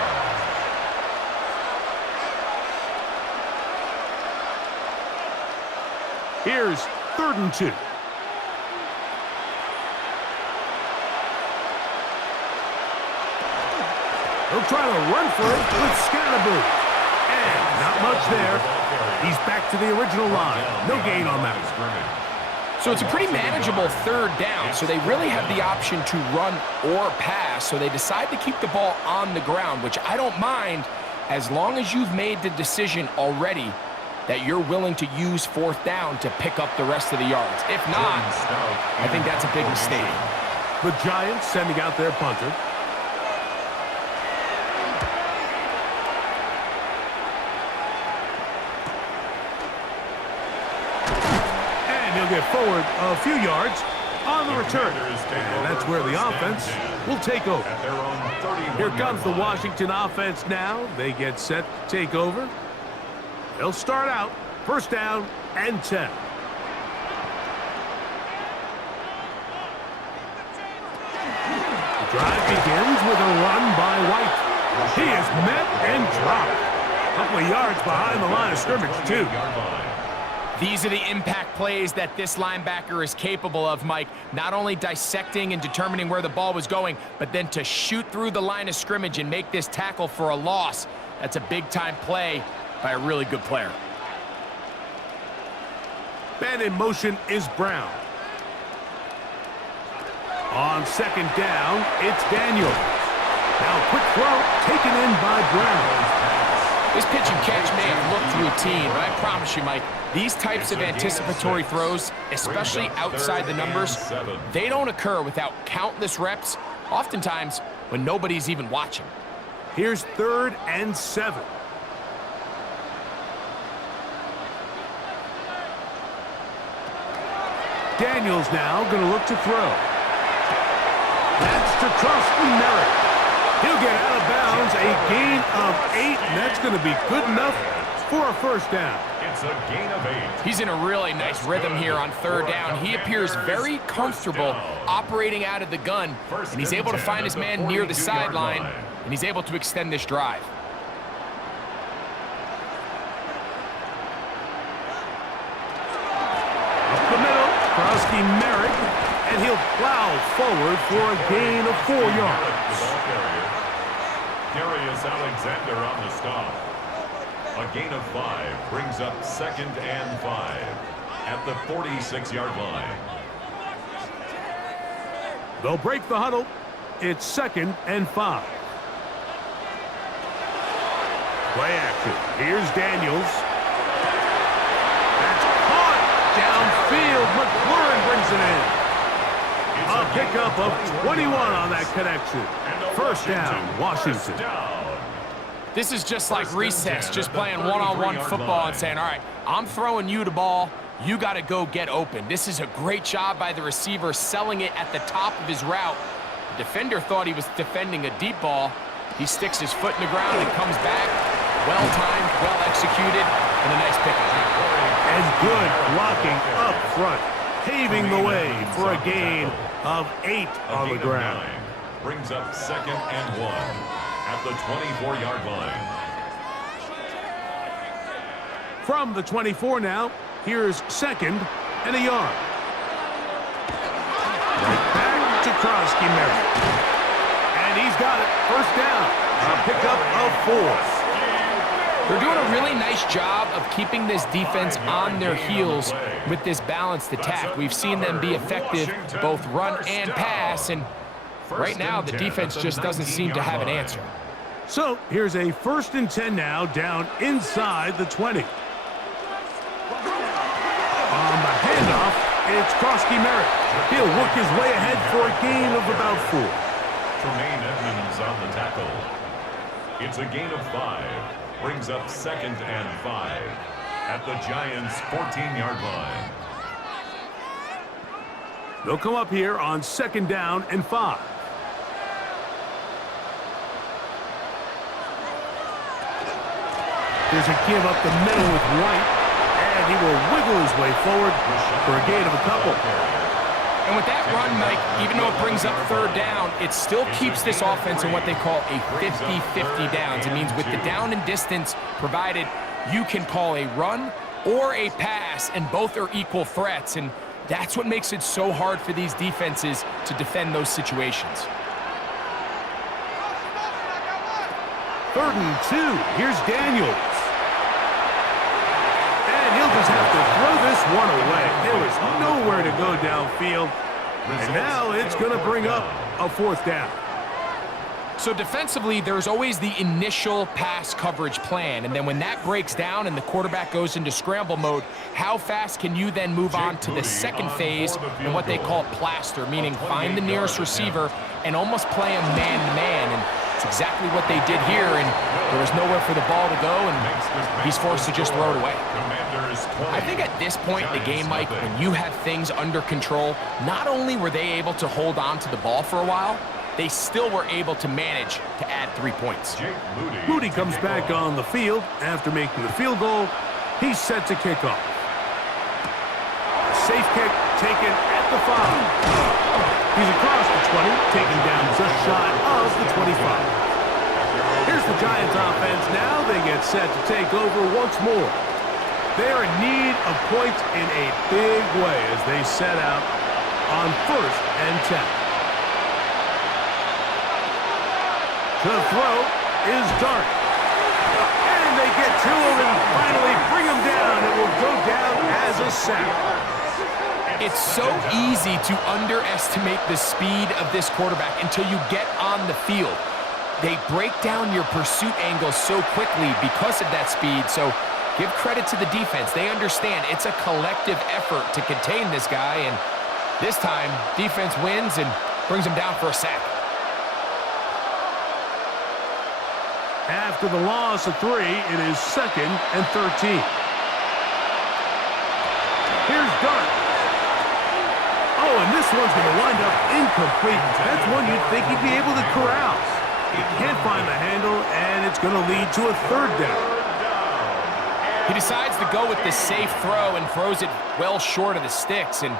Here's 3rd and 2. He'll try to run for it with Scatterboo. And not much there. He's back to the original line. No gain on that one. So it's a pretty manageable 3rd down, so they really have the option to run or pass, so they decide to keep the ball on the ground, which I don't mind as long as you've made the decision already that you're willing to use 4th down to pick up the rest of the yards. If not, I think that's a big mistake. The Giants sending out their punter. He'll get forward a few yards on the return. And that's where the offense will take over. Here comes the Washington offense now. They get set to take over. They'll start out first down and 10. The drive begins with a run by White. He is met and dropped. A couple of yards behind the line of scrimmage, too. These are the impact plays that this linebacker is capable of, Mike. Not only dissecting and determining where the ball was going, but then to shoot through the line of scrimmage and make this tackle for a loss. That's a big-time play by a really good player. Man in motion is Brown. On 2nd down, it's Daniels. Now quick throw taken in by Brown. This pitch and catch may have looked routine, but I promise you, Mike, these types of anticipatory throws, especially outside the numbers, they don't occur without countless reps, oftentimes when nobody's even watching. Here's 3rd and 7. Daniels now going to look to throw. That's to Trusty Merritt. He'll get out of bounds, a gain of 8, and that's going to be good enough for a first down. It's a gain of 8. He's in a really nice rhythm here on 3rd down. He appears very comfortable operating out of the gun, and he's able to find his man near the sideline, and he's able to extend this drive. Up the middle, Trusty Merritt, and he'll plow forward for a gain of 4 yards. Darius Alexander on the stop. A gain of 5 brings up 2nd and 5 at the 46-yard line. They'll break the huddle. It's 2nd and 5. Play action. Here's Daniels. That's caught downfield. McLaurin brings it in. A pickup of 21 on that connection. First down, Washington. This is just like recess, just playing one-on-one football and saying, all right, I'm throwing you the ball. You got to go get open. This is a great job by the receiver selling it at the top of his route. The defender thought he was defending a deep ball. He sticks his foot in the ground and comes back. Well-timed, well-executed, and a nice pickup. And good blocking up front, paving the way for a gain of 8 on the ground. Brings up 2nd and 1 at the 24-yard line. From the 24 now, here's 2nd and a yard. Right back to Krosky Merritt. And he's got it. First down. A pickup of 4. They're doing a really nice job of keeping this defense on their heels with this balanced attack. We've seen them be effective both run and pass, and right now the defense just doesn't seem to have an answer. So here's a 1st and 10 now, down inside the 20. On the handoff, it's Krosky Merritt. He'll work his way ahead for a gain of about 4. Tremaine Edmonds on the tackle. It's a gain of 5. Brings up 2nd and 5 at the Giants' 14-yard line. They'll come up here on 2nd down and 5. There's a give up the middle with White, and he will wiggle his way forward for a gain of a couple. And with that run, Mike, even though it brings up 3rd down, it still keeps this offense in what they call a 50-50 downs. It means with the down and distance provided, you can call a run or a pass, and both are equal threats. And that's what makes it so hard for these defenses to defend those situations. 3rd and 2. Here's Daniels. And he'll just have to throw this one away. There is nowhere to go downfield. And now it's going to bring up a 4th down. So defensively, there's always the initial pass coverage plan. And then when that breaks down and the quarterback goes into scramble mode, how fast can you then move on to the second phase and what they call plaster, meaning find the nearest receiver and almost play him man-to-man. And it's exactly what they did here, and there was nowhere for the ball to go, and he's forced to just throw it away. I think at this point in the game, Mike, when you have things under control, not only were they able to hold on to the ball for a while, they still were able to manage to add 3 points. Moody comes back on the field after making the field goal. He's set to kick off. A safe kick taken at the 5. He's across the 20, taken down just shy of the 25. Here's the Giants offense now. They get set to take over once more. They're in need of points in a big way as they set out on 1st and 10. To throw is Dart. And they get to him and finally bring him down. It will go down as a sack. It's so easy to underestimate the speed of this quarterback until you get on the field. They break down your pursuit angles so quickly because of that speed. So give credit to the defense. They understand it's a collective effort to contain this guy. And this time, defense wins and brings him down for a sack. After the loss of 3, it is 2nd and 13. Here's Dart. Oh, and this one's going to wind up incomplete. That's one you'd think he'd be able to corral. He can't find the handle, and it's going to lead to a 3rd down. He decides to go with the safe throw and throws it well short of the sticks. And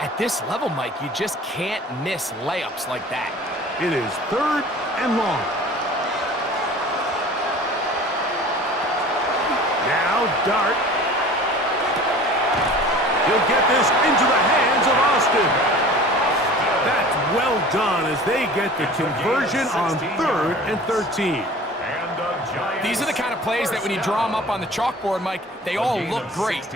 at this level, Mike, you just can't miss layups like that. It is 3rd and long. Now Dart. He'll get this into the hands of Austin. That's well done as they get the conversion on 3rd and 13. These are the kind of plays that when you draw them up on the chalkboard, Mike, they all look great.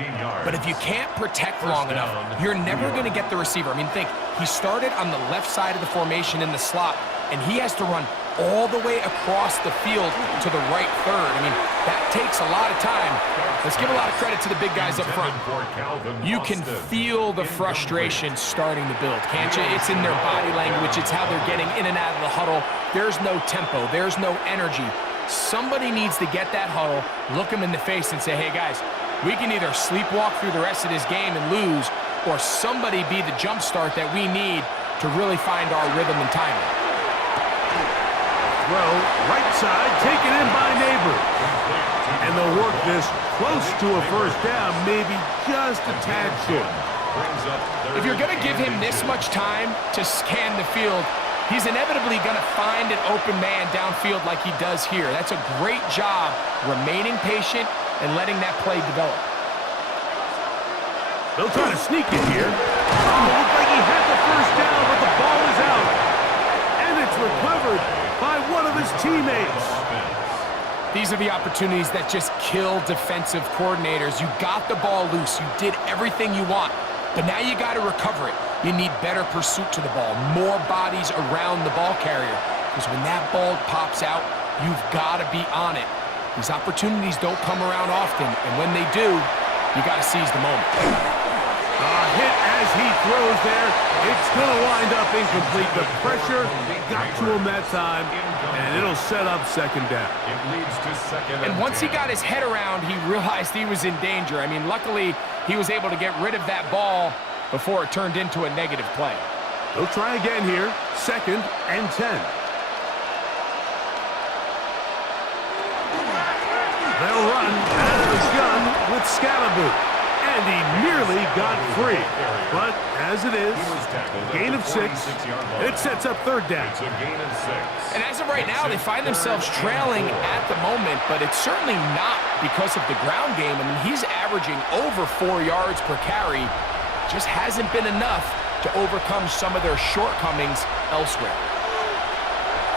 But if you can't protect long enough, you're never going to get the receiver. I mean, think, he started on the left side of the formation in the slot, and he has to run all the way across the field to the right third. I mean, that takes a lot of time. Let's give a lot of credit to the big guys up front. You can feel the frustration starting to build, can't you? It's in their body language. It's how they're getting in and out of the huddle. There's no tempo. There's no energy. Somebody needs to get that huddle, look them in the face and say, hey, guys, We can either sleepwalk through the rest of this game and lose, or somebody be the jump start that we need to really find our rhythm and timing. Throw, right side, taken in by Neighbor. And they'll work this close to a first down, maybe just a tad short. If you're going to give him this much time to scan the field, he's inevitably going to find an open man downfield like he does here. That's a great job remaining patient and letting that play develop. They'll try to sneak it here. Oh, looked like he had the first down, but the ball is out. And it's recovered by one of his teammates. These are the opportunities that just kill defensive coordinators. You got the ball loose. You did everything you want. But now you got to recover it. You need better pursuit to the ball, more bodies around the ball carrier. Because when that ball pops out, you've got to be on it. These opportunities don't come around often, and when they do, you got to seize the moment. Hit as he throws there. It's going to wind up incomplete. The pressure got to him that time, and it'll set up second down. It leads to second And once he got his head around, he realized he was in danger. I mean, luckily, he was able to get rid of that ball before it turned into a negative play. They'll try again here. 2nd and 10. They'll run out of the gun with Scalaboo. And he nearly got free. But as it is, gain of 6. It sets up third down. It's a gain of 6. And as of right now, they find themselves trailing at the moment, but it's certainly not because of the ground game. I mean, he's averaging over 4 yards per carry. Just hasn't been enough to overcome some of their shortcomings elsewhere.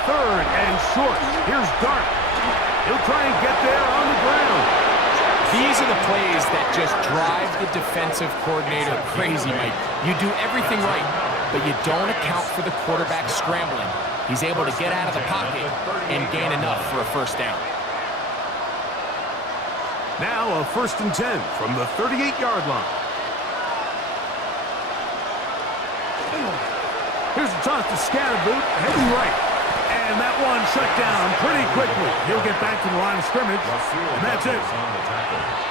3rd and short. Here's Dart. He'll try and get there on the ground. These are the plays that just drive the defensive coordinator crazy, Mike. You do everything right, but you don't account for the quarterback scrambling. He's able to get out of the pocket and gain enough for a first down. Now a 1st and 10 from the 38-yard line. Here's the toss to Scatterboot, heading right. And that one shut down pretty quickly. He'll get back to the line of scrimmage, and that's it.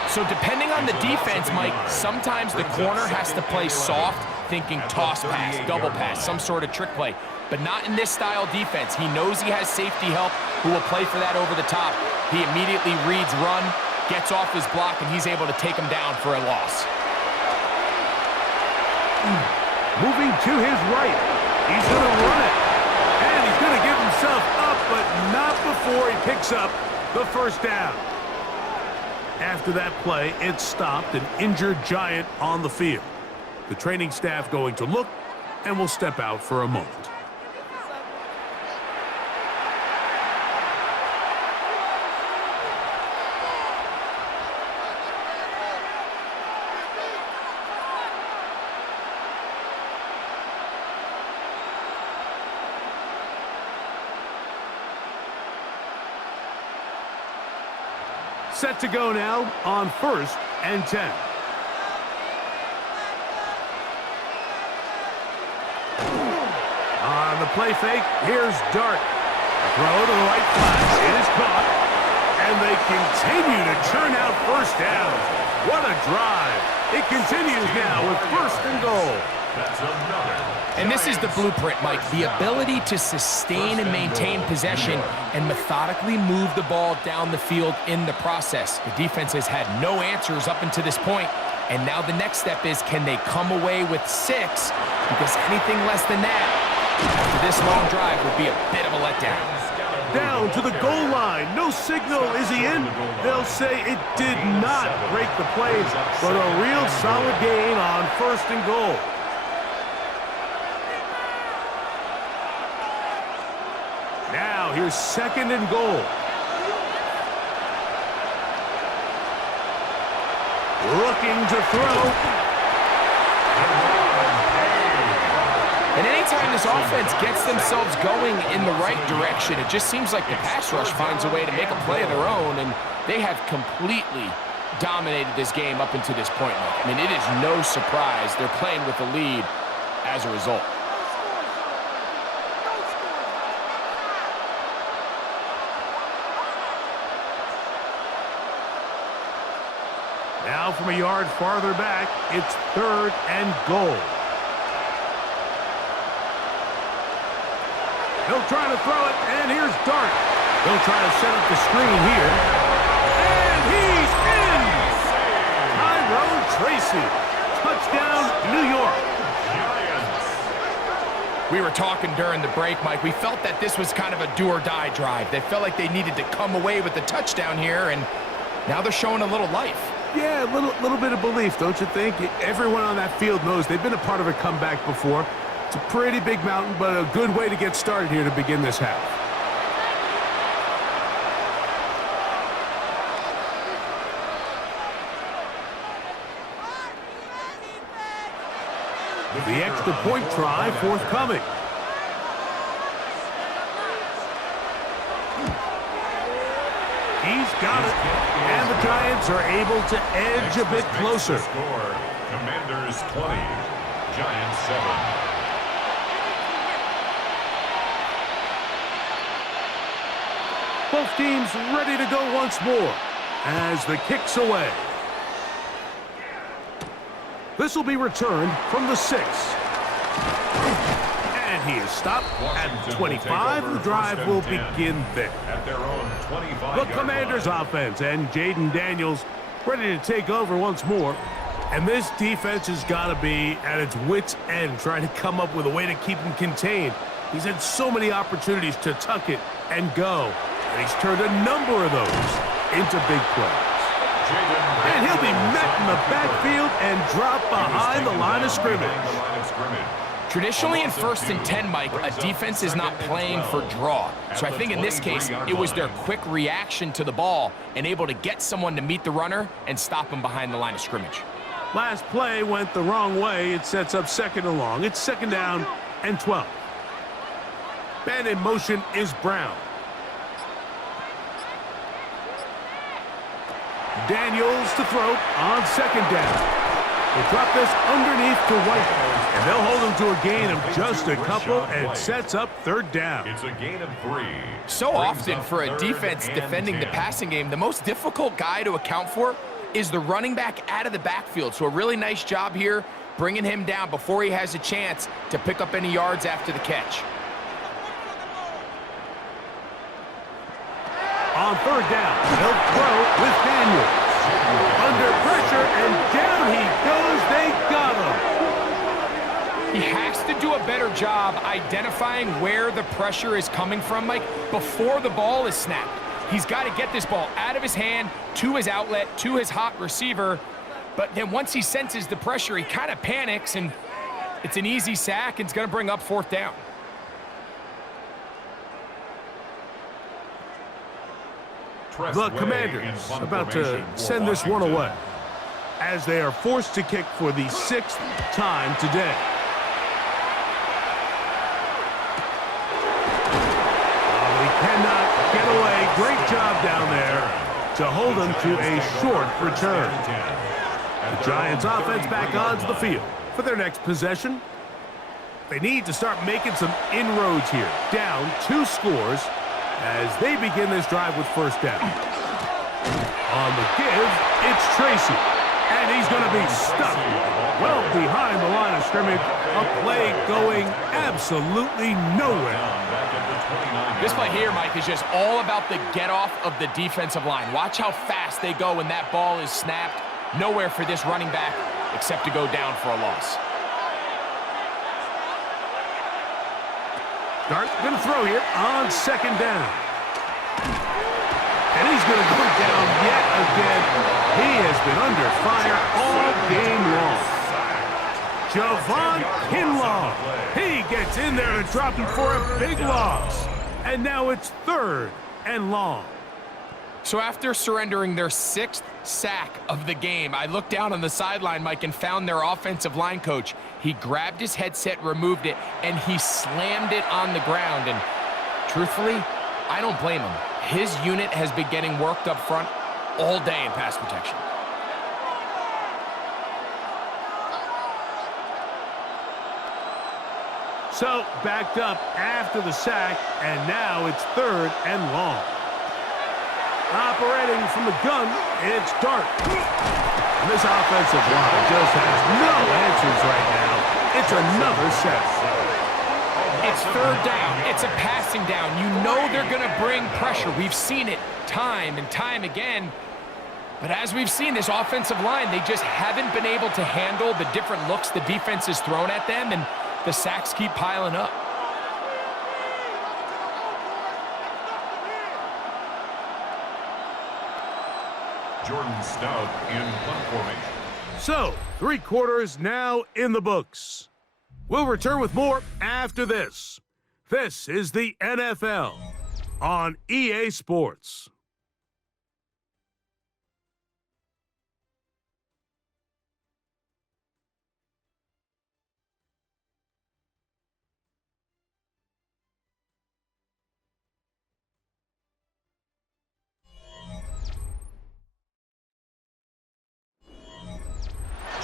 So depending on the defense, Mike, sometimes the corner has to play soft, thinking toss pass, double pass, some sort of trick play. But not in this style defense. He knows he has safety help who will play for that over the top. He immediately reads run, gets off his block, and he's able to take him down for a loss. Moving to his right. He's going to run it. And he's going to give himself up, but not before he picks up the first down. After that play, it stopped an injured Giant on the field. The training staff going to look and will step out for a moment. Set to go now on 1st and 10. On the play fake, here's Dart. Throw to the right flash. It is caught. And they continue to churn out first downs. What a drive. It continues now with 1st and goal. That's another. And this is the blueprint, Mike. The ability to sustain and maintain possession and methodically move the ball down the field in the process. The defense has had no answers up until this point, and now the next step is, can they come away with 6? Because anything less than that, after this long drive, would be a bit of a letdown. Down to the goal line. No signal. Is he in? They'll say it did not break the plays, but a real solid gain on 1st and goal. Now here's 2nd and goal. Looking to throw. And anytime this offense gets themselves going in the right direction, it just seems like the pass rush finds a way to make a play of their own, and they have completely dominated this game up until this point, Mike. I mean, it is no surprise they're playing with the lead as a result. Now from a yard farther back, it's 3rd and goal. He'll try to throw it, and here's Dart. He'll try to set up the screen here. And he's in! Tyrone Tracy. Touchdown, New York. We were talking during the break, Mike. We felt that this was kind of a do-or-die drive. They felt like they needed to come away with the touchdown here, and now they're showing a little life. Yeah, a little bit of belief, don't you think? Everyone on that field knows they've been a part of a comeback before. It's a pretty big mountain, but a good way to get started here to begin this half. The extra point try forthcoming. He's got it. And the Giants are able to edge a bit closer. Score, Commanders 20, Giants 7. Both teams ready to go once more as the kick's away. This will be returned from the 6. And he is stopped at 25. The drive will begin there. At their own 25. The Commanders offense and Jaden Daniels ready to take over once more. And this defense has got to be at its wits' end trying to come up with a way to keep him contained. He's had so many opportunities to tuck it and go. And he's turned a number of those into big plays. And he'll be met in the backfield and dropped behind the line of scrimmage. Traditionally in 1st and 10, Mike, a defense is not playing for draw. So I think in this case, it was their quick reaction to the ball and able to get someone to meet the runner and stop him behind the line of scrimmage. Last play went the wrong way. It sets up 2nd and long. It's 2nd down and 12. Man in motion is Brown. Daniels to throw on 2nd down. They drop this underneath to White, and they'll hold him to a gain of just a couple and sets up 3rd down. It's a gain of 3. So often for a defense defending the passing game, the most difficult guy to account for is the running back out of the backfield. So a really nice job here bringing him down before he has a chance to pick up any yards after the catch. On 3rd down, they'll throw with Daniels. Under pressure, and down he goes. They got him. He has to do a better job identifying where the pressure is coming from, Mike, before the ball is snapped. He's got to get this ball out of his hand, to his outlet, to his hot receiver. But then once he senses the pressure, he kind of panics, and it's an easy sack, and it's going to bring up 4th down. The Commanders about to send this one away as they are forced to kick for the 6th time today. He cannot get away. Great job down there to hold him to a short return. The Giants offense back onto the field for their next possession. They need to start making some inroads here. Down 2 scores as they begin this drive with 1st down. On the give, it's Tracy. And he's going to be stuck well behind the line of scrimmage. A play going absolutely nowhere. This play here, Mike, is just all about the get-off of the defensive line. Watch how fast they go when that ball is snapped. Nowhere for this running back except to go down for a loss. Dart going to throw here on 2nd down. And he's going to go down yet again. He has been under fire all game long. Javon Kinlaw. He gets in there to drop him for a big loss. And now it's 3rd and long. So after surrendering their 6th sack of the game, I looked down on the sideline, Mike, and found their offensive line coach. He grabbed his headset, removed it, and he slammed it on the ground. And truthfully, I don't blame him. His unit has been getting worked up front all day in pass protection. So backed up after the sack, and now it's 3rd and long. Operating from the gun, it's Dart. This offensive line just has no answers right now. It's another set. It's third down. It's a passing down. You know they're going to bring pressure. We've seen it time and time again. But as we've seen, this offensive line, they just haven't been able to handle the different looks the defense has thrown at them, and the sacks keep piling up. Jordan Stout in punt formation. So, 3 quarters now in the books. We'll return with more after this. This is the NFL on EA Sports.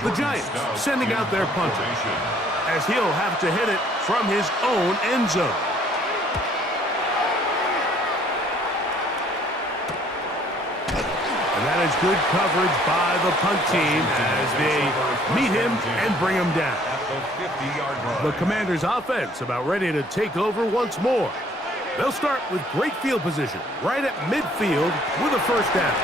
The Giants sending out their punter, as he'll have to hit it from his own end zone. And that is good coverage by the punt team as they meet him and bring him down. The Commanders' offense about ready to take over once more. They'll start with great field position right at midfield with a first down.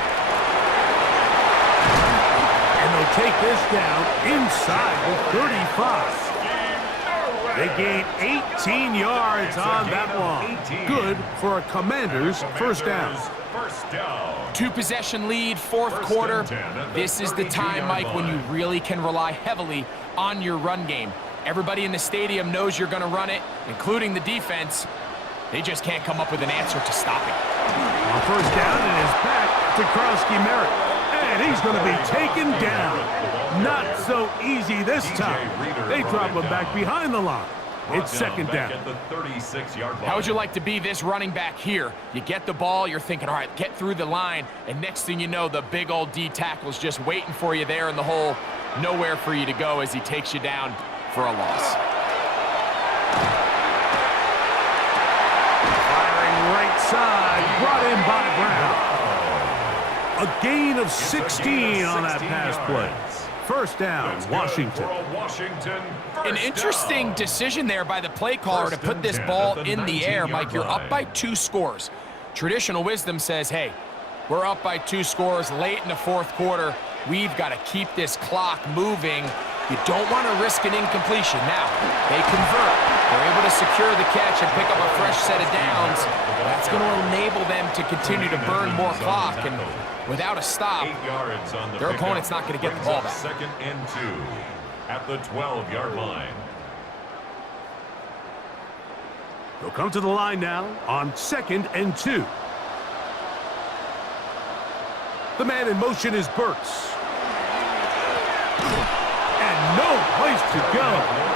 They'll take this down inside the 35. They gain 18 yards on that one. Good for a Commander's first down. 2-possession lead, fourth quarter. This is the time, Mike, when you really can rely heavily on your run game. Everybody in the stadium knows you're going to run it, including the defense. They just can't come up with an answer to stop it. On first down, it is back to Krosky-Merritt. And he's going to be taken down. Not so easy this time. They drop him back behind the line. It's second down. How would you like to be this running back here? You get the ball, you're thinking, all right, get through the line, and next thing you know, the big old D tackle's just waiting for you there in the hole. Nowhere for you to go as he takes you down for a loss. Firing right side, brought in by Brown. A gain of 16 on that pass play. First down, Washington. An interesting decision there by the play caller to put this ball in the air. Mike, you're up by 2 scores. Traditional wisdom says, hey, we're up by 2 scores late in the fourth quarter. We've got to keep this clock moving. You don't want to risk an incompletion. Now, they convert. They're able to secure the catch and pick up a fresh set of downs. That's going to enable them to continue to burn more clock. And without a stop, their opponent's not going to get the ball back. Second and 2 at the 12-yard line. They'll come to the line now on second and 2. The man in motion is Burks. And no place to go.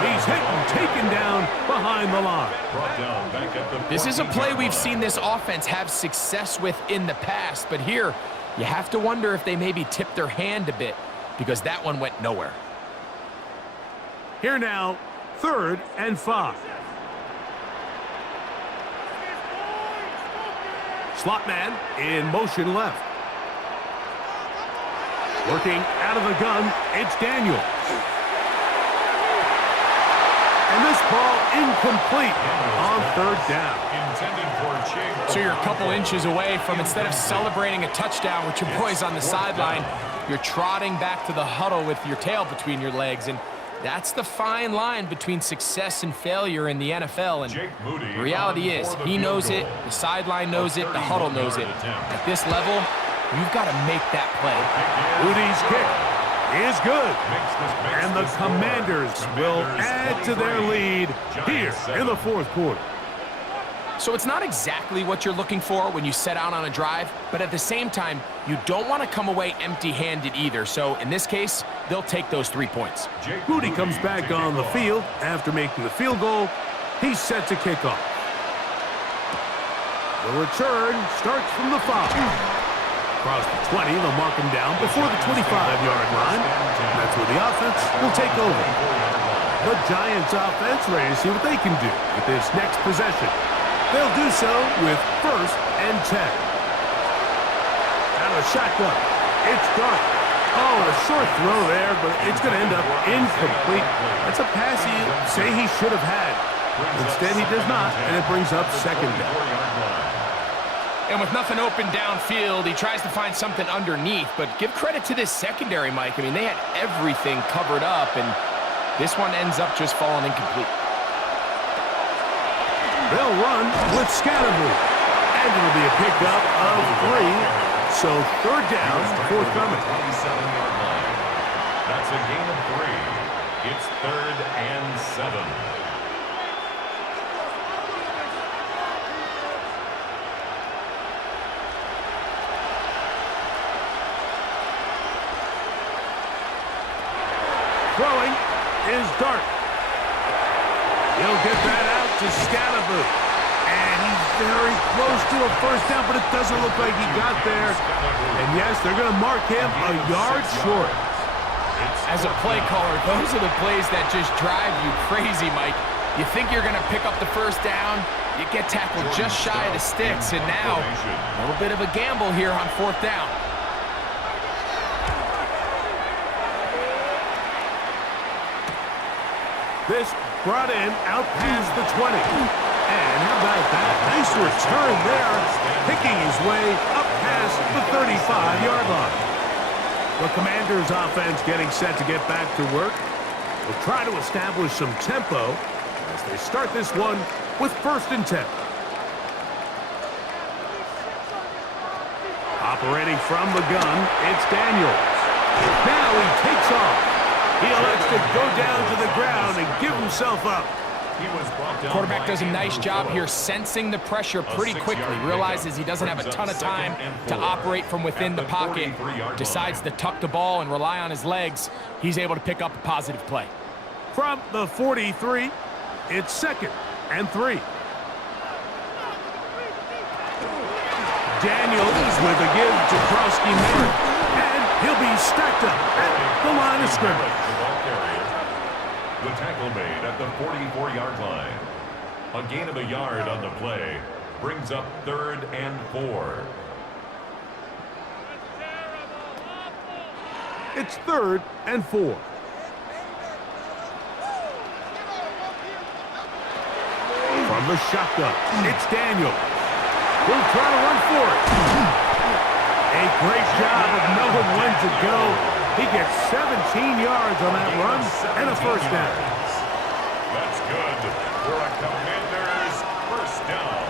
He's hit and taken down behind the line. This is a play we've seen this offense have success with in the past, but here you have to wonder if they maybe tipped their hand a bit because that one went nowhere. Here now, 3rd and 5. Slot man in motion left. Working out of the gun, it's Daniels. And this ball incomplete on 3rd down. So you're a couple inches away from, instead of celebrating a touchdown with your boys on the sideline, you're trotting back to the huddle with your tail between your legs. And that's the fine line between success and failure in the NFL. And the reality is, he knows it, the sideline knows it, the huddle knows it. At this level, you've got to make that play. Moody's kick is good. And the Commanders will add to their lead here in the 4th quarter. So it's not exactly what you're looking for when you set out on a drive, but at the same time, you don't want to come away empty-handed either. So in this case, they'll take those 3 points. Moody comes back on the field after making the field goal. He's set to kick off. The return starts from the 5. Across the 20, they'll mark him down before the 25-yard line. And that's where the offense will take over. The Giants offense ready to see what they can do with this next possession. They'll do so with 1st and 10. Out of the shotgun, it's Dark. Oh, a short throw there, but it's going to end up incomplete. That's a pass he say he should have had. Instead, he does not, and it brings up second down. And with nothing open downfield, he tries to find something underneath. But give credit to this secondary, Mike. I mean, they had everything covered up, and this one ends up just falling incomplete. They'll run with Scatterboo. And it'll be a pickup of 3. So third down, forthcoming. That's a gain of 3. It's 3rd and 7. Throwing is Dart. He'll get that out to Scatterboo. And he's very close to a first down, but it doesn't look like he got there. And yes, they're going to mark him a yard short. As a play caller, those are the plays that just drive you crazy, Mike. You think you're going to pick up the first down, you get tackled just shy of the sticks, and now a little bit of a gamble here on fourth down. This brought in out past the 20. And how about that? Nice return there, picking his way up past the 35-yard line. The Commanders' offense getting set to get back to work. Will try to establish some tempo as they start this one with 1st and 10. Operating from the gun, it's Daniels. Now he takes off. He elects to go down to the ground and give himself up. Quarterback does a nice job here sensing the pressure pretty quickly. Realizes he doesn't have a ton of time to operate from within the pocket. Decides to tuck the ball and rely on his legs. He's able to pick up a positive play. From the 43, it's 2nd and 3. Daniels with a give to Krosky-Merritt. And he'll be stacked up at the line of scrimmage. The tackle made at the 44-yard line. A gain of a yard on the play brings up 3rd and 4. It's 3rd and 4. From the shotgun, it's Daniels. He'll try to run for it. A great job of knowing when to go. He gets 17 yards on that run and a first down. That's good for a Commanders first down.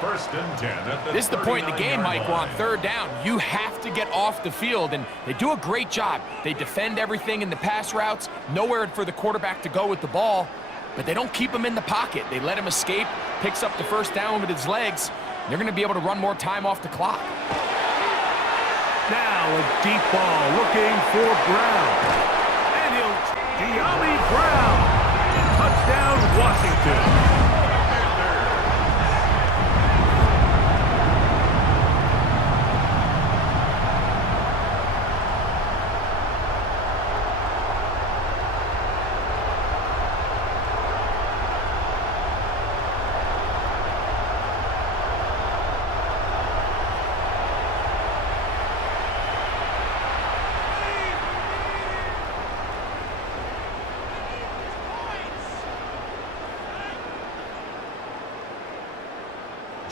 1st and 10 at the This is the point in the game, Mike, we're on 3rd down. You have to get off the field, and they do a great job. They defend everything in the pass routes, nowhere for the quarterback to go with the ball, but they don't keep him in the pocket. They let him escape, picks up the first down with his legs. They're going to be able to run more time off the clock. Now a deep ball looking for Brown. And he'll De'Ami Brown. Touchdown, Washington.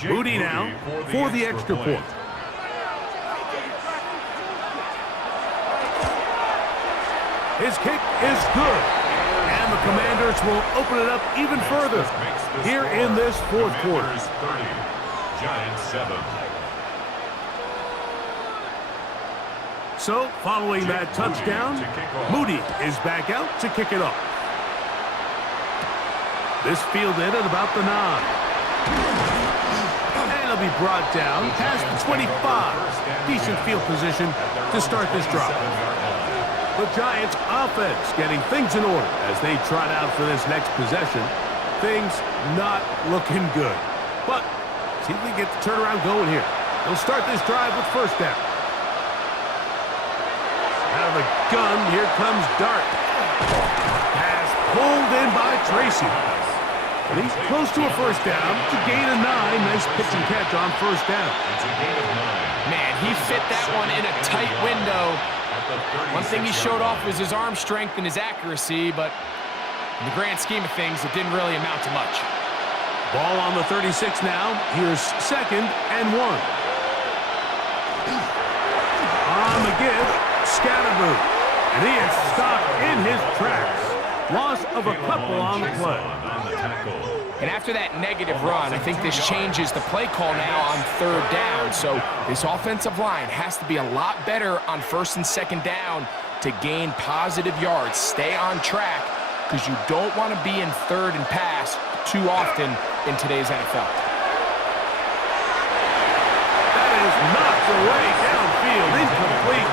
Moody now for the extra point. His kick is good. And the Commanders will open it up even further here in this 4th quarter. 30, Giants 7. So, following that touchdown, Moody is back out to kick it off. This fielded at about the 9. Be brought down past the 25. Decent field position to start this drive. The Giants offense getting things in order as they trot out for this next possession. Things not looking good. But see if we get the turnaround going here. They'll start this drive with first down. Out of the gun, here comes Dart. Pass pulled in by Tracy. And he's close to a first down to gain a 9. Nice pitch and catch on first down. It's a gain of 9. Man, he fit that one in a tight window. One thing he showed off was his arm strength and his accuracy, but in the grand scheme of things, it didn't really amount to much. Ball on the 36 now. Here's 2nd and 1. On the give, Scatterboo. And he is stopped in his tracks. Loss of a couple on the play. And after that negative run, I think this changes the play call now on 3rd down. So this offensive line has to be a lot better on 1st and 2nd down to gain positive yards. Stay on track, because you don't want to be in 3rd and pass too often in today's NFL. That is knocked away downfield, incomplete.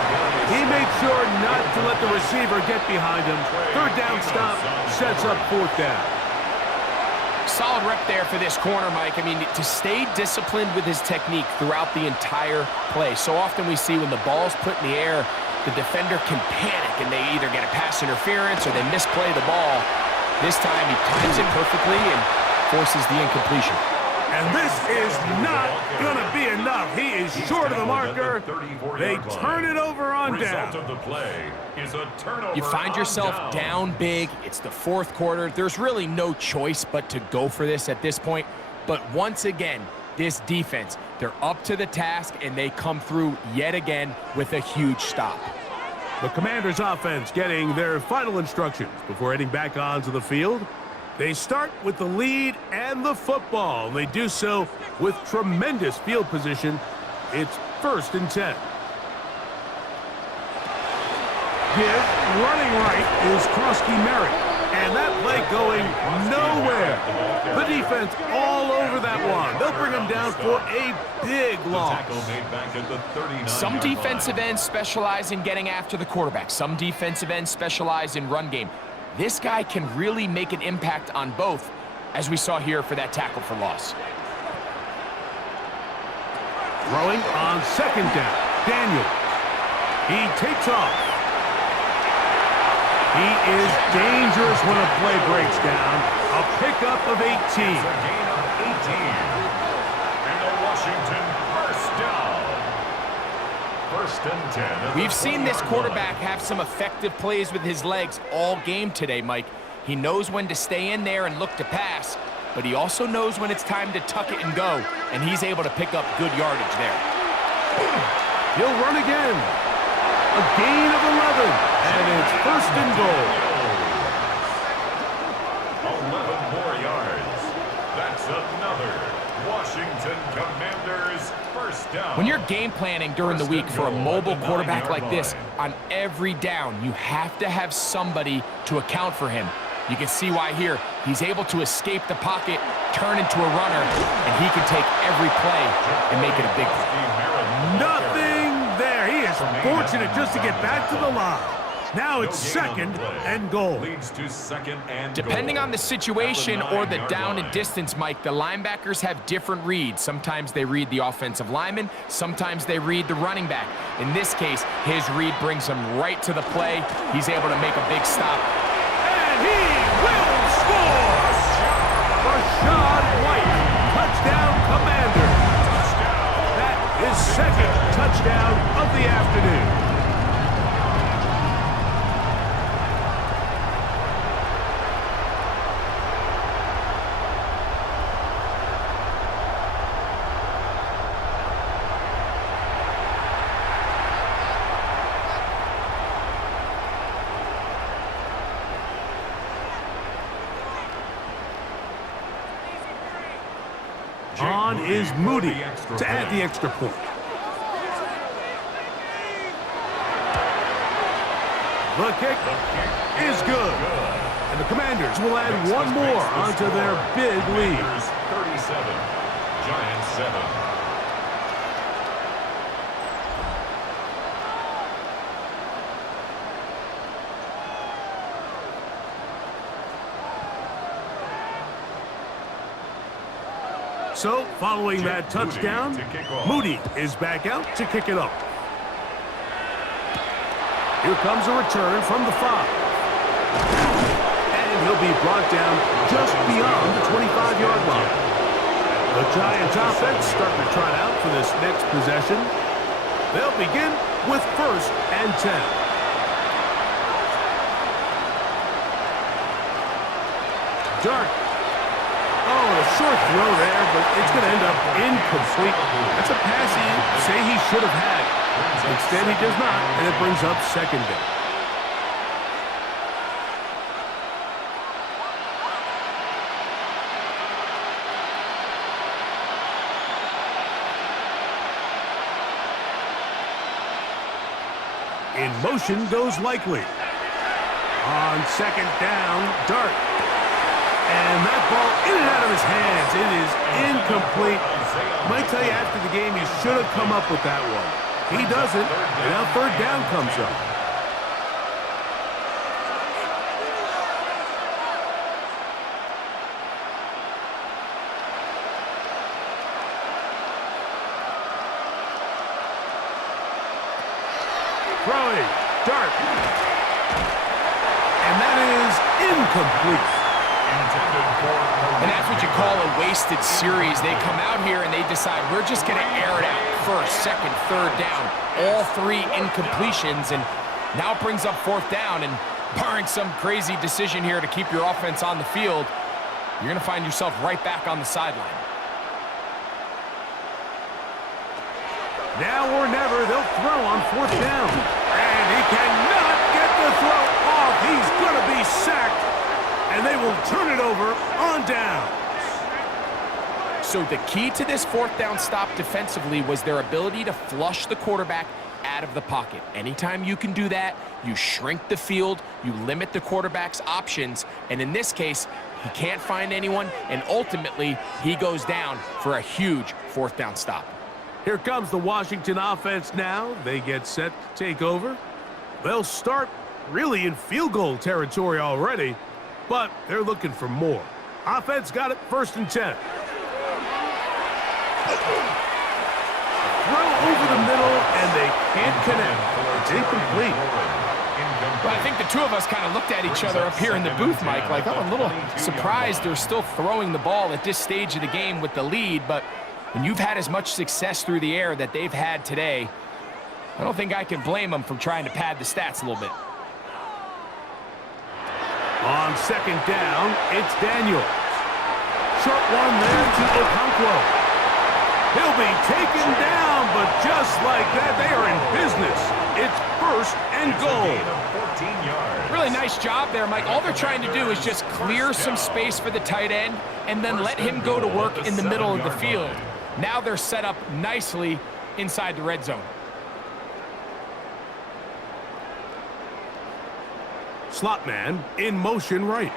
He made sure not to let the receiver get behind him. 3rd down stop sets up 4th down. Solid rep there for this corner, Mike. I mean, to stay disciplined with his technique throughout the entire play. So often we see when the ball's put in the air, the defender can panic and they either get a pass interference or they misplay the ball. This time he times it perfectly and forces the incompletion. And this is not going to be enough. He is short of the marker. They turn it over on down. You find yourself down big. It's the 4th quarter. There's really no choice but to go for this at this point. But once again, this defense, they're up to the task, and they come through yet again with a huge stop. The Commanders' offense getting their final instructions before heading back onto the field. They start with the lead and the football, and they do so with tremendous field position. It's 1st and 10. Give, running right, is Krosky-Merritt, and that play going nowhere. The defense all over that one. They'll bring him down for a big loss. Some defensive ends specialize in getting after the quarterback. Some defensive ends specialize in run game. This guy can really make an impact on both, as we saw here for that tackle for loss. Throwing on 2nd down, Daniel. He takes off. He is dangerous when a play breaks down. A pickup of 18. It's a gain of 18. And the Washington first down. 1st and 10. We've seen this quarterback have some effective plays with his legs all game today, Mike. He knows when to stay in there and look to pass, but he also knows when it's time to tuck it and go, and he's able to pick up good yardage there. He'll run again. A gain of 11, and it's 1st and goal. 11 more yards. That's another Washington Commanders first down. When you're game planning during the week for a mobile quarterback like this, on every down, you have to have somebody to account for him. You can see why here. He's able to escape the pocket, turn into a runner, and he can take every play and make it a big play. Nothing there. He is fortunate just to get back to the line. Now it's 2nd and goal. Leads to 2nd and goal. Depending on the situation or the down and distance, Mike, the linebackers have different reads. Sometimes they read the offensive lineman. Sometimes they read the running back. In this case, his read brings him right to the play. He's able to make a big stop. And he will score! Rashad White, touchdown Commander. That is 2nd touchdown of the afternoon. On is Moody to add the extra point. The kick is good. And the Commanders will add one more onto their big lead. 37, Giants 7. So, following that touchdown, Moody is back out to kick it off. Here comes a return from the 5. And he'll be brought down just beyond the 25-yard line. The Giants offense starting to trot out for this next possession. They'll begin with 1st and 10. Dart. Oh, a short throw there, but it's going to end up incomplete. That's a pass he say he should have had. Instead, he does not, and it brings up 2nd down. In motion goes Likely. On 2nd down, Dart. And that ball in and out of his hands. It is incomplete. Might tell you after the game he should have come up with that one. He doesn't, and now 3rd down comes up. Throwing, Dart. And that is incomplete. And that's what you call a wasted series. They come out here and they decide, we're just going to air it out. 1st, 2nd, 3rd down. All 3 incompletions, and now it brings up 4th down. And barring some crazy decision here to keep your offense on the field, you're going to find yourself right back on the sideline. Now or never, they'll throw on 4th down. And he cannot get the throw off. He's going to be sacked. And they will turn it over on down. So the key to this 4th down stop defensively was their ability to flush the quarterback out of the pocket. Anytime you can do that, you shrink the field, you limit the quarterback's options, and in this case, he can't find anyone, and ultimately, he goes down for a huge 4th down stop. Here comes the Washington offense now. They get set to take over. They'll start really in field goal territory already, but they're looking for more. Offense got it 1st and 10. Throw over the middle, and they can't connect. It's incomplete. But I think the two of us kind of looked at each other up here in the booth, Mike, like I'm a little surprised they're still throwing the ball at this stage of the game with the lead, but when you've had as much success through the air that they've had today, I don't think I can blame them for trying to pad the stats a little bit. On 2nd down, it's Daniels. Short one there to Okonkwo. He'll be taken down, but just like that, they are in business. It's 1st and goal. Really nice job there, Mike. All they're trying to do is just clear some space for the tight end and then let him go to work in the middle of the field. Now they're set up nicely inside the red zone. Slot man in motion right.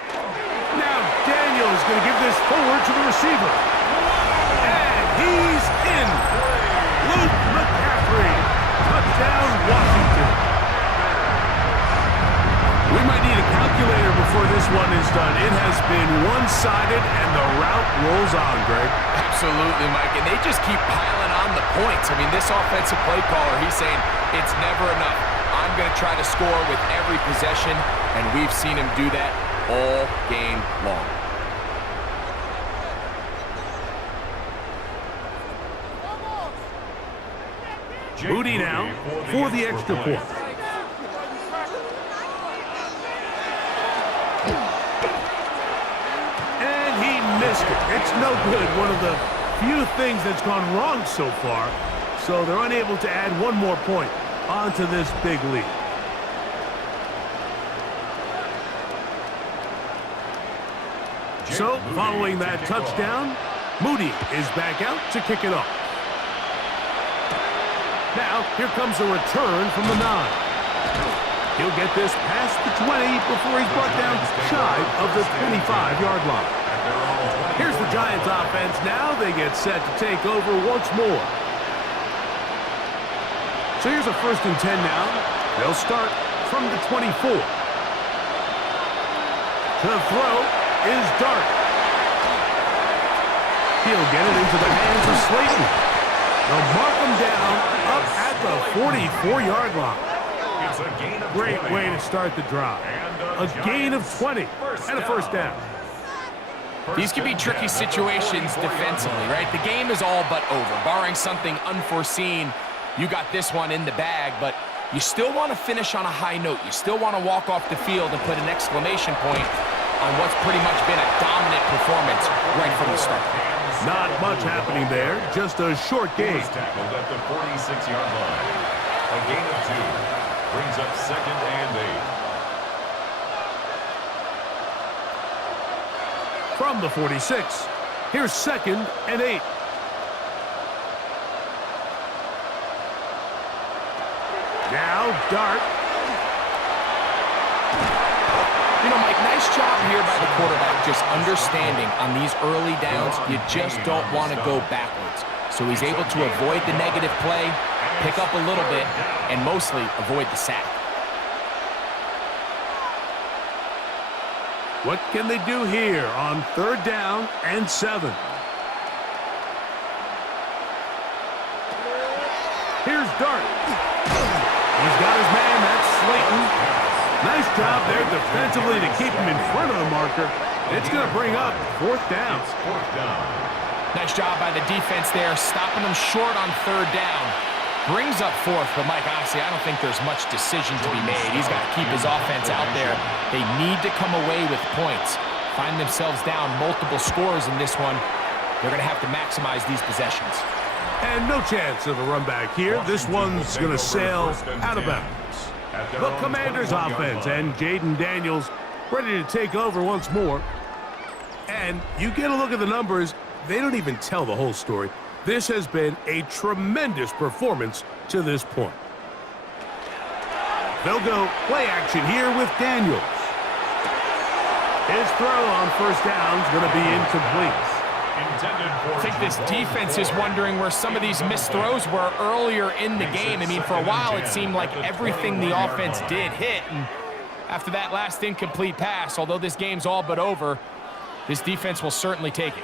Now Daniels is going to give this forward to the receiver. And he's in. Luke McCaffrey. Touchdown, Washington. We might need a calculator before this one is done. It has been one-sided, and the route rolls on, Greg. Absolutely, Mike, and they just keep piling on the points. I mean, this offensive play caller, he's saying it's never enough. I'm going to try to score with every possession, and we've seen him do that all game long. Moody now for the extra point. And he missed it. It's no good. One of the few things that's gone wrong so far. So they're unable to add one more point onto this big lead. So, following that touchdown, Moody is back out to kick it off. Now, here comes a return from the 9. He'll get this past the 20 before he's brought down shy of the 25-yard line. Here's the Giants offense now. They get set to take over once more. So here's a 1st and 10 now. They'll start from the 24. To throw is Dart. He'll get it into the hands of Slayton. They'll mark him down up at the 44-yard line. Great way to start the drive. A gain of 20 and a 1st down. These can be tricky situations defensively, right? The game is all but over. Barring something unforeseen, You got this one in the bag, but you still want to finish on a high note. You still want to walk off the field and put an exclamation point on what's pretty much been a dominant performance right from the start. Not much happening there, just a short game. Tackled at the 46-yard line. A gain of 2 brings up 2nd and 8. From the 46, here's 2nd and 8. Now, Dart. You know, Mike, nice job here by the quarterback, just understanding on these early downs, you just don't want to go backwards. So he's able to avoid the negative play, pick up a little bit, and mostly avoid the sack. What can they do here on 3rd down and 7? Here's Dart. He's got his man, that's Slayton. Nice job there defensively to keep him in front of the marker. It's going to bring up 4th down. Nice job by the defense there, stopping them short on 3rd down. Brings up 4th, but Mike, honestly, I don't think there's much decision to be made. He's got to keep his offense out there. They need to come away with points. Find themselves down multiple scores in this one. They're going to have to maximize these possessions. And no chance of a run back here. This one's going to sail out of bounds. The Commanders' offense and Jaden Daniels ready to take over once more. And you get a look at the numbers, they don't even tell the whole story. This has been a tremendous performance to this point. They'll go play action here with Daniels. His throw on 1st down is going to be incomplete. I think this defense is wondering where some of these missed throws were earlier in the game. I mean, for a while, it seemed like everything the offense did hit. And after that last incomplete pass, although this game's all but over, this defense will certainly take it.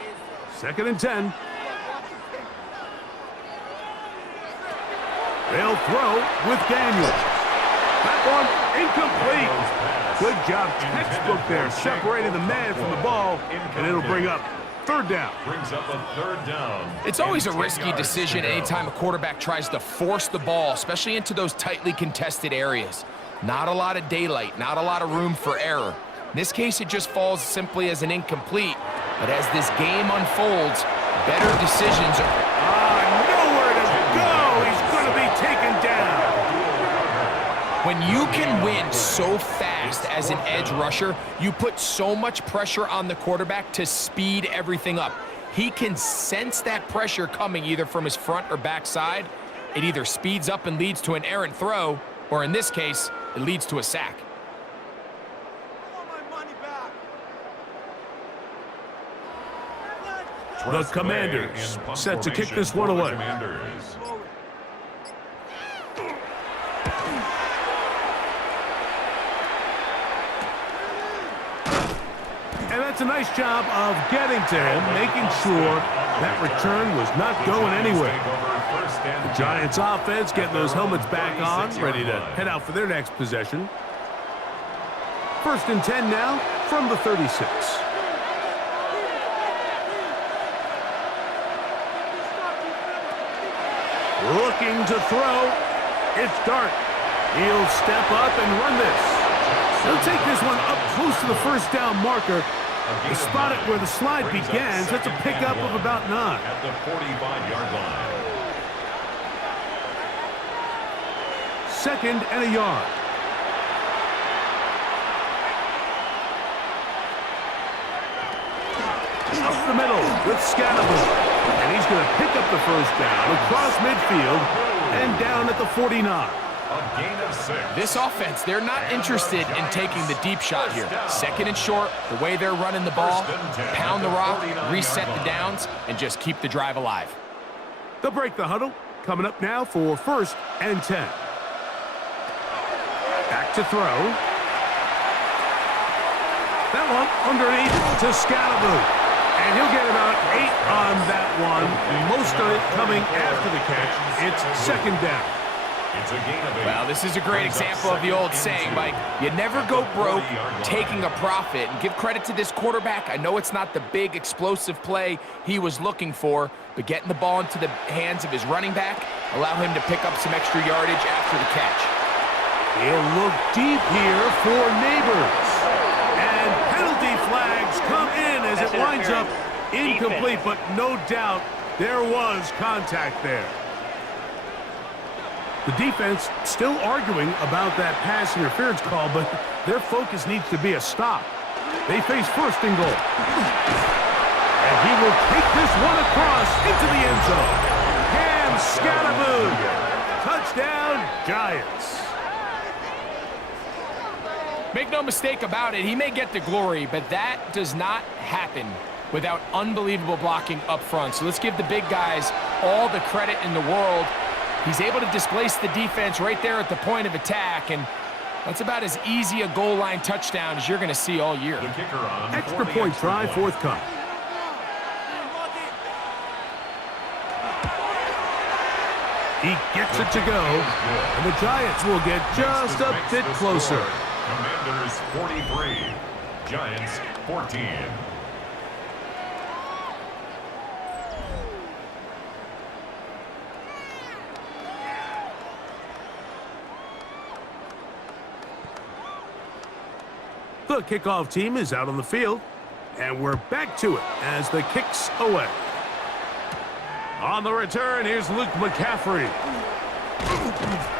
2nd and 10. They'll throw with Daniels. That one incomplete. Good job, textbook there, separating the man from the ball, and it'll bring up 3rd down. Brings up a 3rd down. It's always a risky decision anytime a quarterback tries to force the ball, especially into those tightly contested areas. Not a lot of daylight, not a lot of room for error. In this case, it just falls simply as an incomplete. But as this game unfolds, better decisions Nowhere to go. He's going to be taken down. When you can win so fast as an edge rusher, you put so much pressure on the quarterback to speed everything up. He can sense that pressure coming either from his front or back side. It either speeds up and leads to an errant throw, or in this case, it leads to a sack. The Commanders set to kick this one away. And that's a nice job of getting to him, making sure that return was not going anywhere. The Giants offense getting those helmets back on, ready to head out for their next possession. 1st and 10 now from the 36. Looking to throw. It's Dart. He'll step up and run this. He'll take this one up close to the 1st down marker. The spot it where the slide begins. That's a pickup of about 9. At the 45-yard line. 2nd and a yard. Up the middle with Scatterbury. And he's going to pick up the 1st down across midfield and down at the 49. A gain of 6. This offense, they're not interested in taking the deep shot here. 2nd and short, the way they're running the ball, pound the rock, reset the downs, and just keep the drive alive. They'll break the huddle. Coming up now for 1st and 10. Back to throw. That one underneath to Scatterbury. And he'll get about 8 on that one. Most of it coming after the catch. It's 2nd down. It's a gain of 8. Well, this is a great example of the old saying, Mike. You never go broke taking a profit. And give credit to this quarterback. I know it's not the big, explosive play he was looking for, but getting the ball into the hands of his running back allow him to pick up some extra yardage after the catch. He'll look deep here for Neighbors. And penalty flags come in as it winds up incomplete, but no doubt there was contact there. The defense still arguing about that pass interference call, but their focus needs to be a stop. They face first and goal. And he will take this one across into the end zone. Ham Scattaboo. Touchdown, Giants. Make no mistake about it, he may get the glory, but that does not happen without unbelievable blocking up front. So let's give the big guys all the credit in the world. He's able to displace the defense right there at the point of attack, and that's about as easy a goal line touchdown as you're going to see all year. The kicker on Extra point try forthcoming. He gets it to go, and the Giants will get just a bit closer. Commanders 43, Giants 14. The kickoff team is out on the field, and we're back to it as the kick's away. On the return, here's Luke McCaffrey.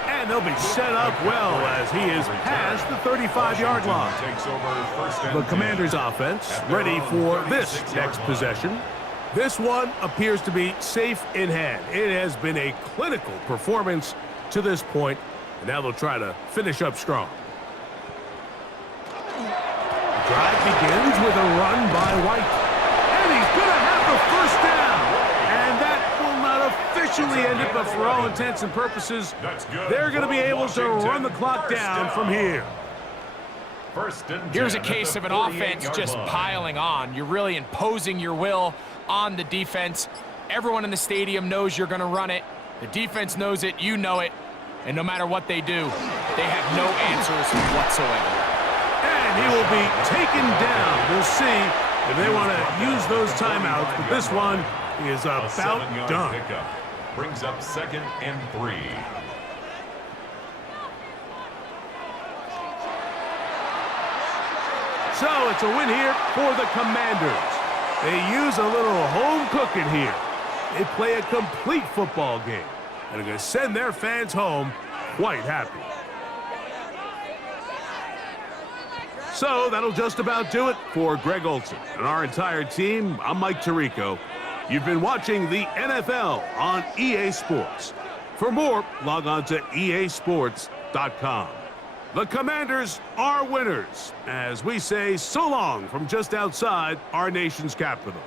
And they'll be set up well as he is past the 35-yard line. The Commanders' offense ready for this next possession. This one appears to be safe in hand. It has been a clinical performance to this point, and now they'll try to finish up strong. Drive begins with a run by White. And he's going to have the first down. And that will not officially end it, but for all intents and purposes, they're going to be able to run the clock down from here. Here's a case of an offense just piling on. You're really imposing your will on the defense. Everyone in the stadium knows you're going to run it. The defense knows it. You know it. And no matter what they do, they have no answers whatsoever. And he will be taken down. We'll see if they want to use those timeouts, but this one is about done. Pickup brings up 2nd and 3. So it's a win here for the Commanders. They use a little home cooking here. They play a complete football game, and they're going to send their fans home quite happy. So that'll just about do it for Greg Olsen and our entire team. I'm Mike Tirico. You've been watching the NFL on EA Sports. For more, log on to easports.com. The Commanders are winners, as we say so long from just outside our nation's capital.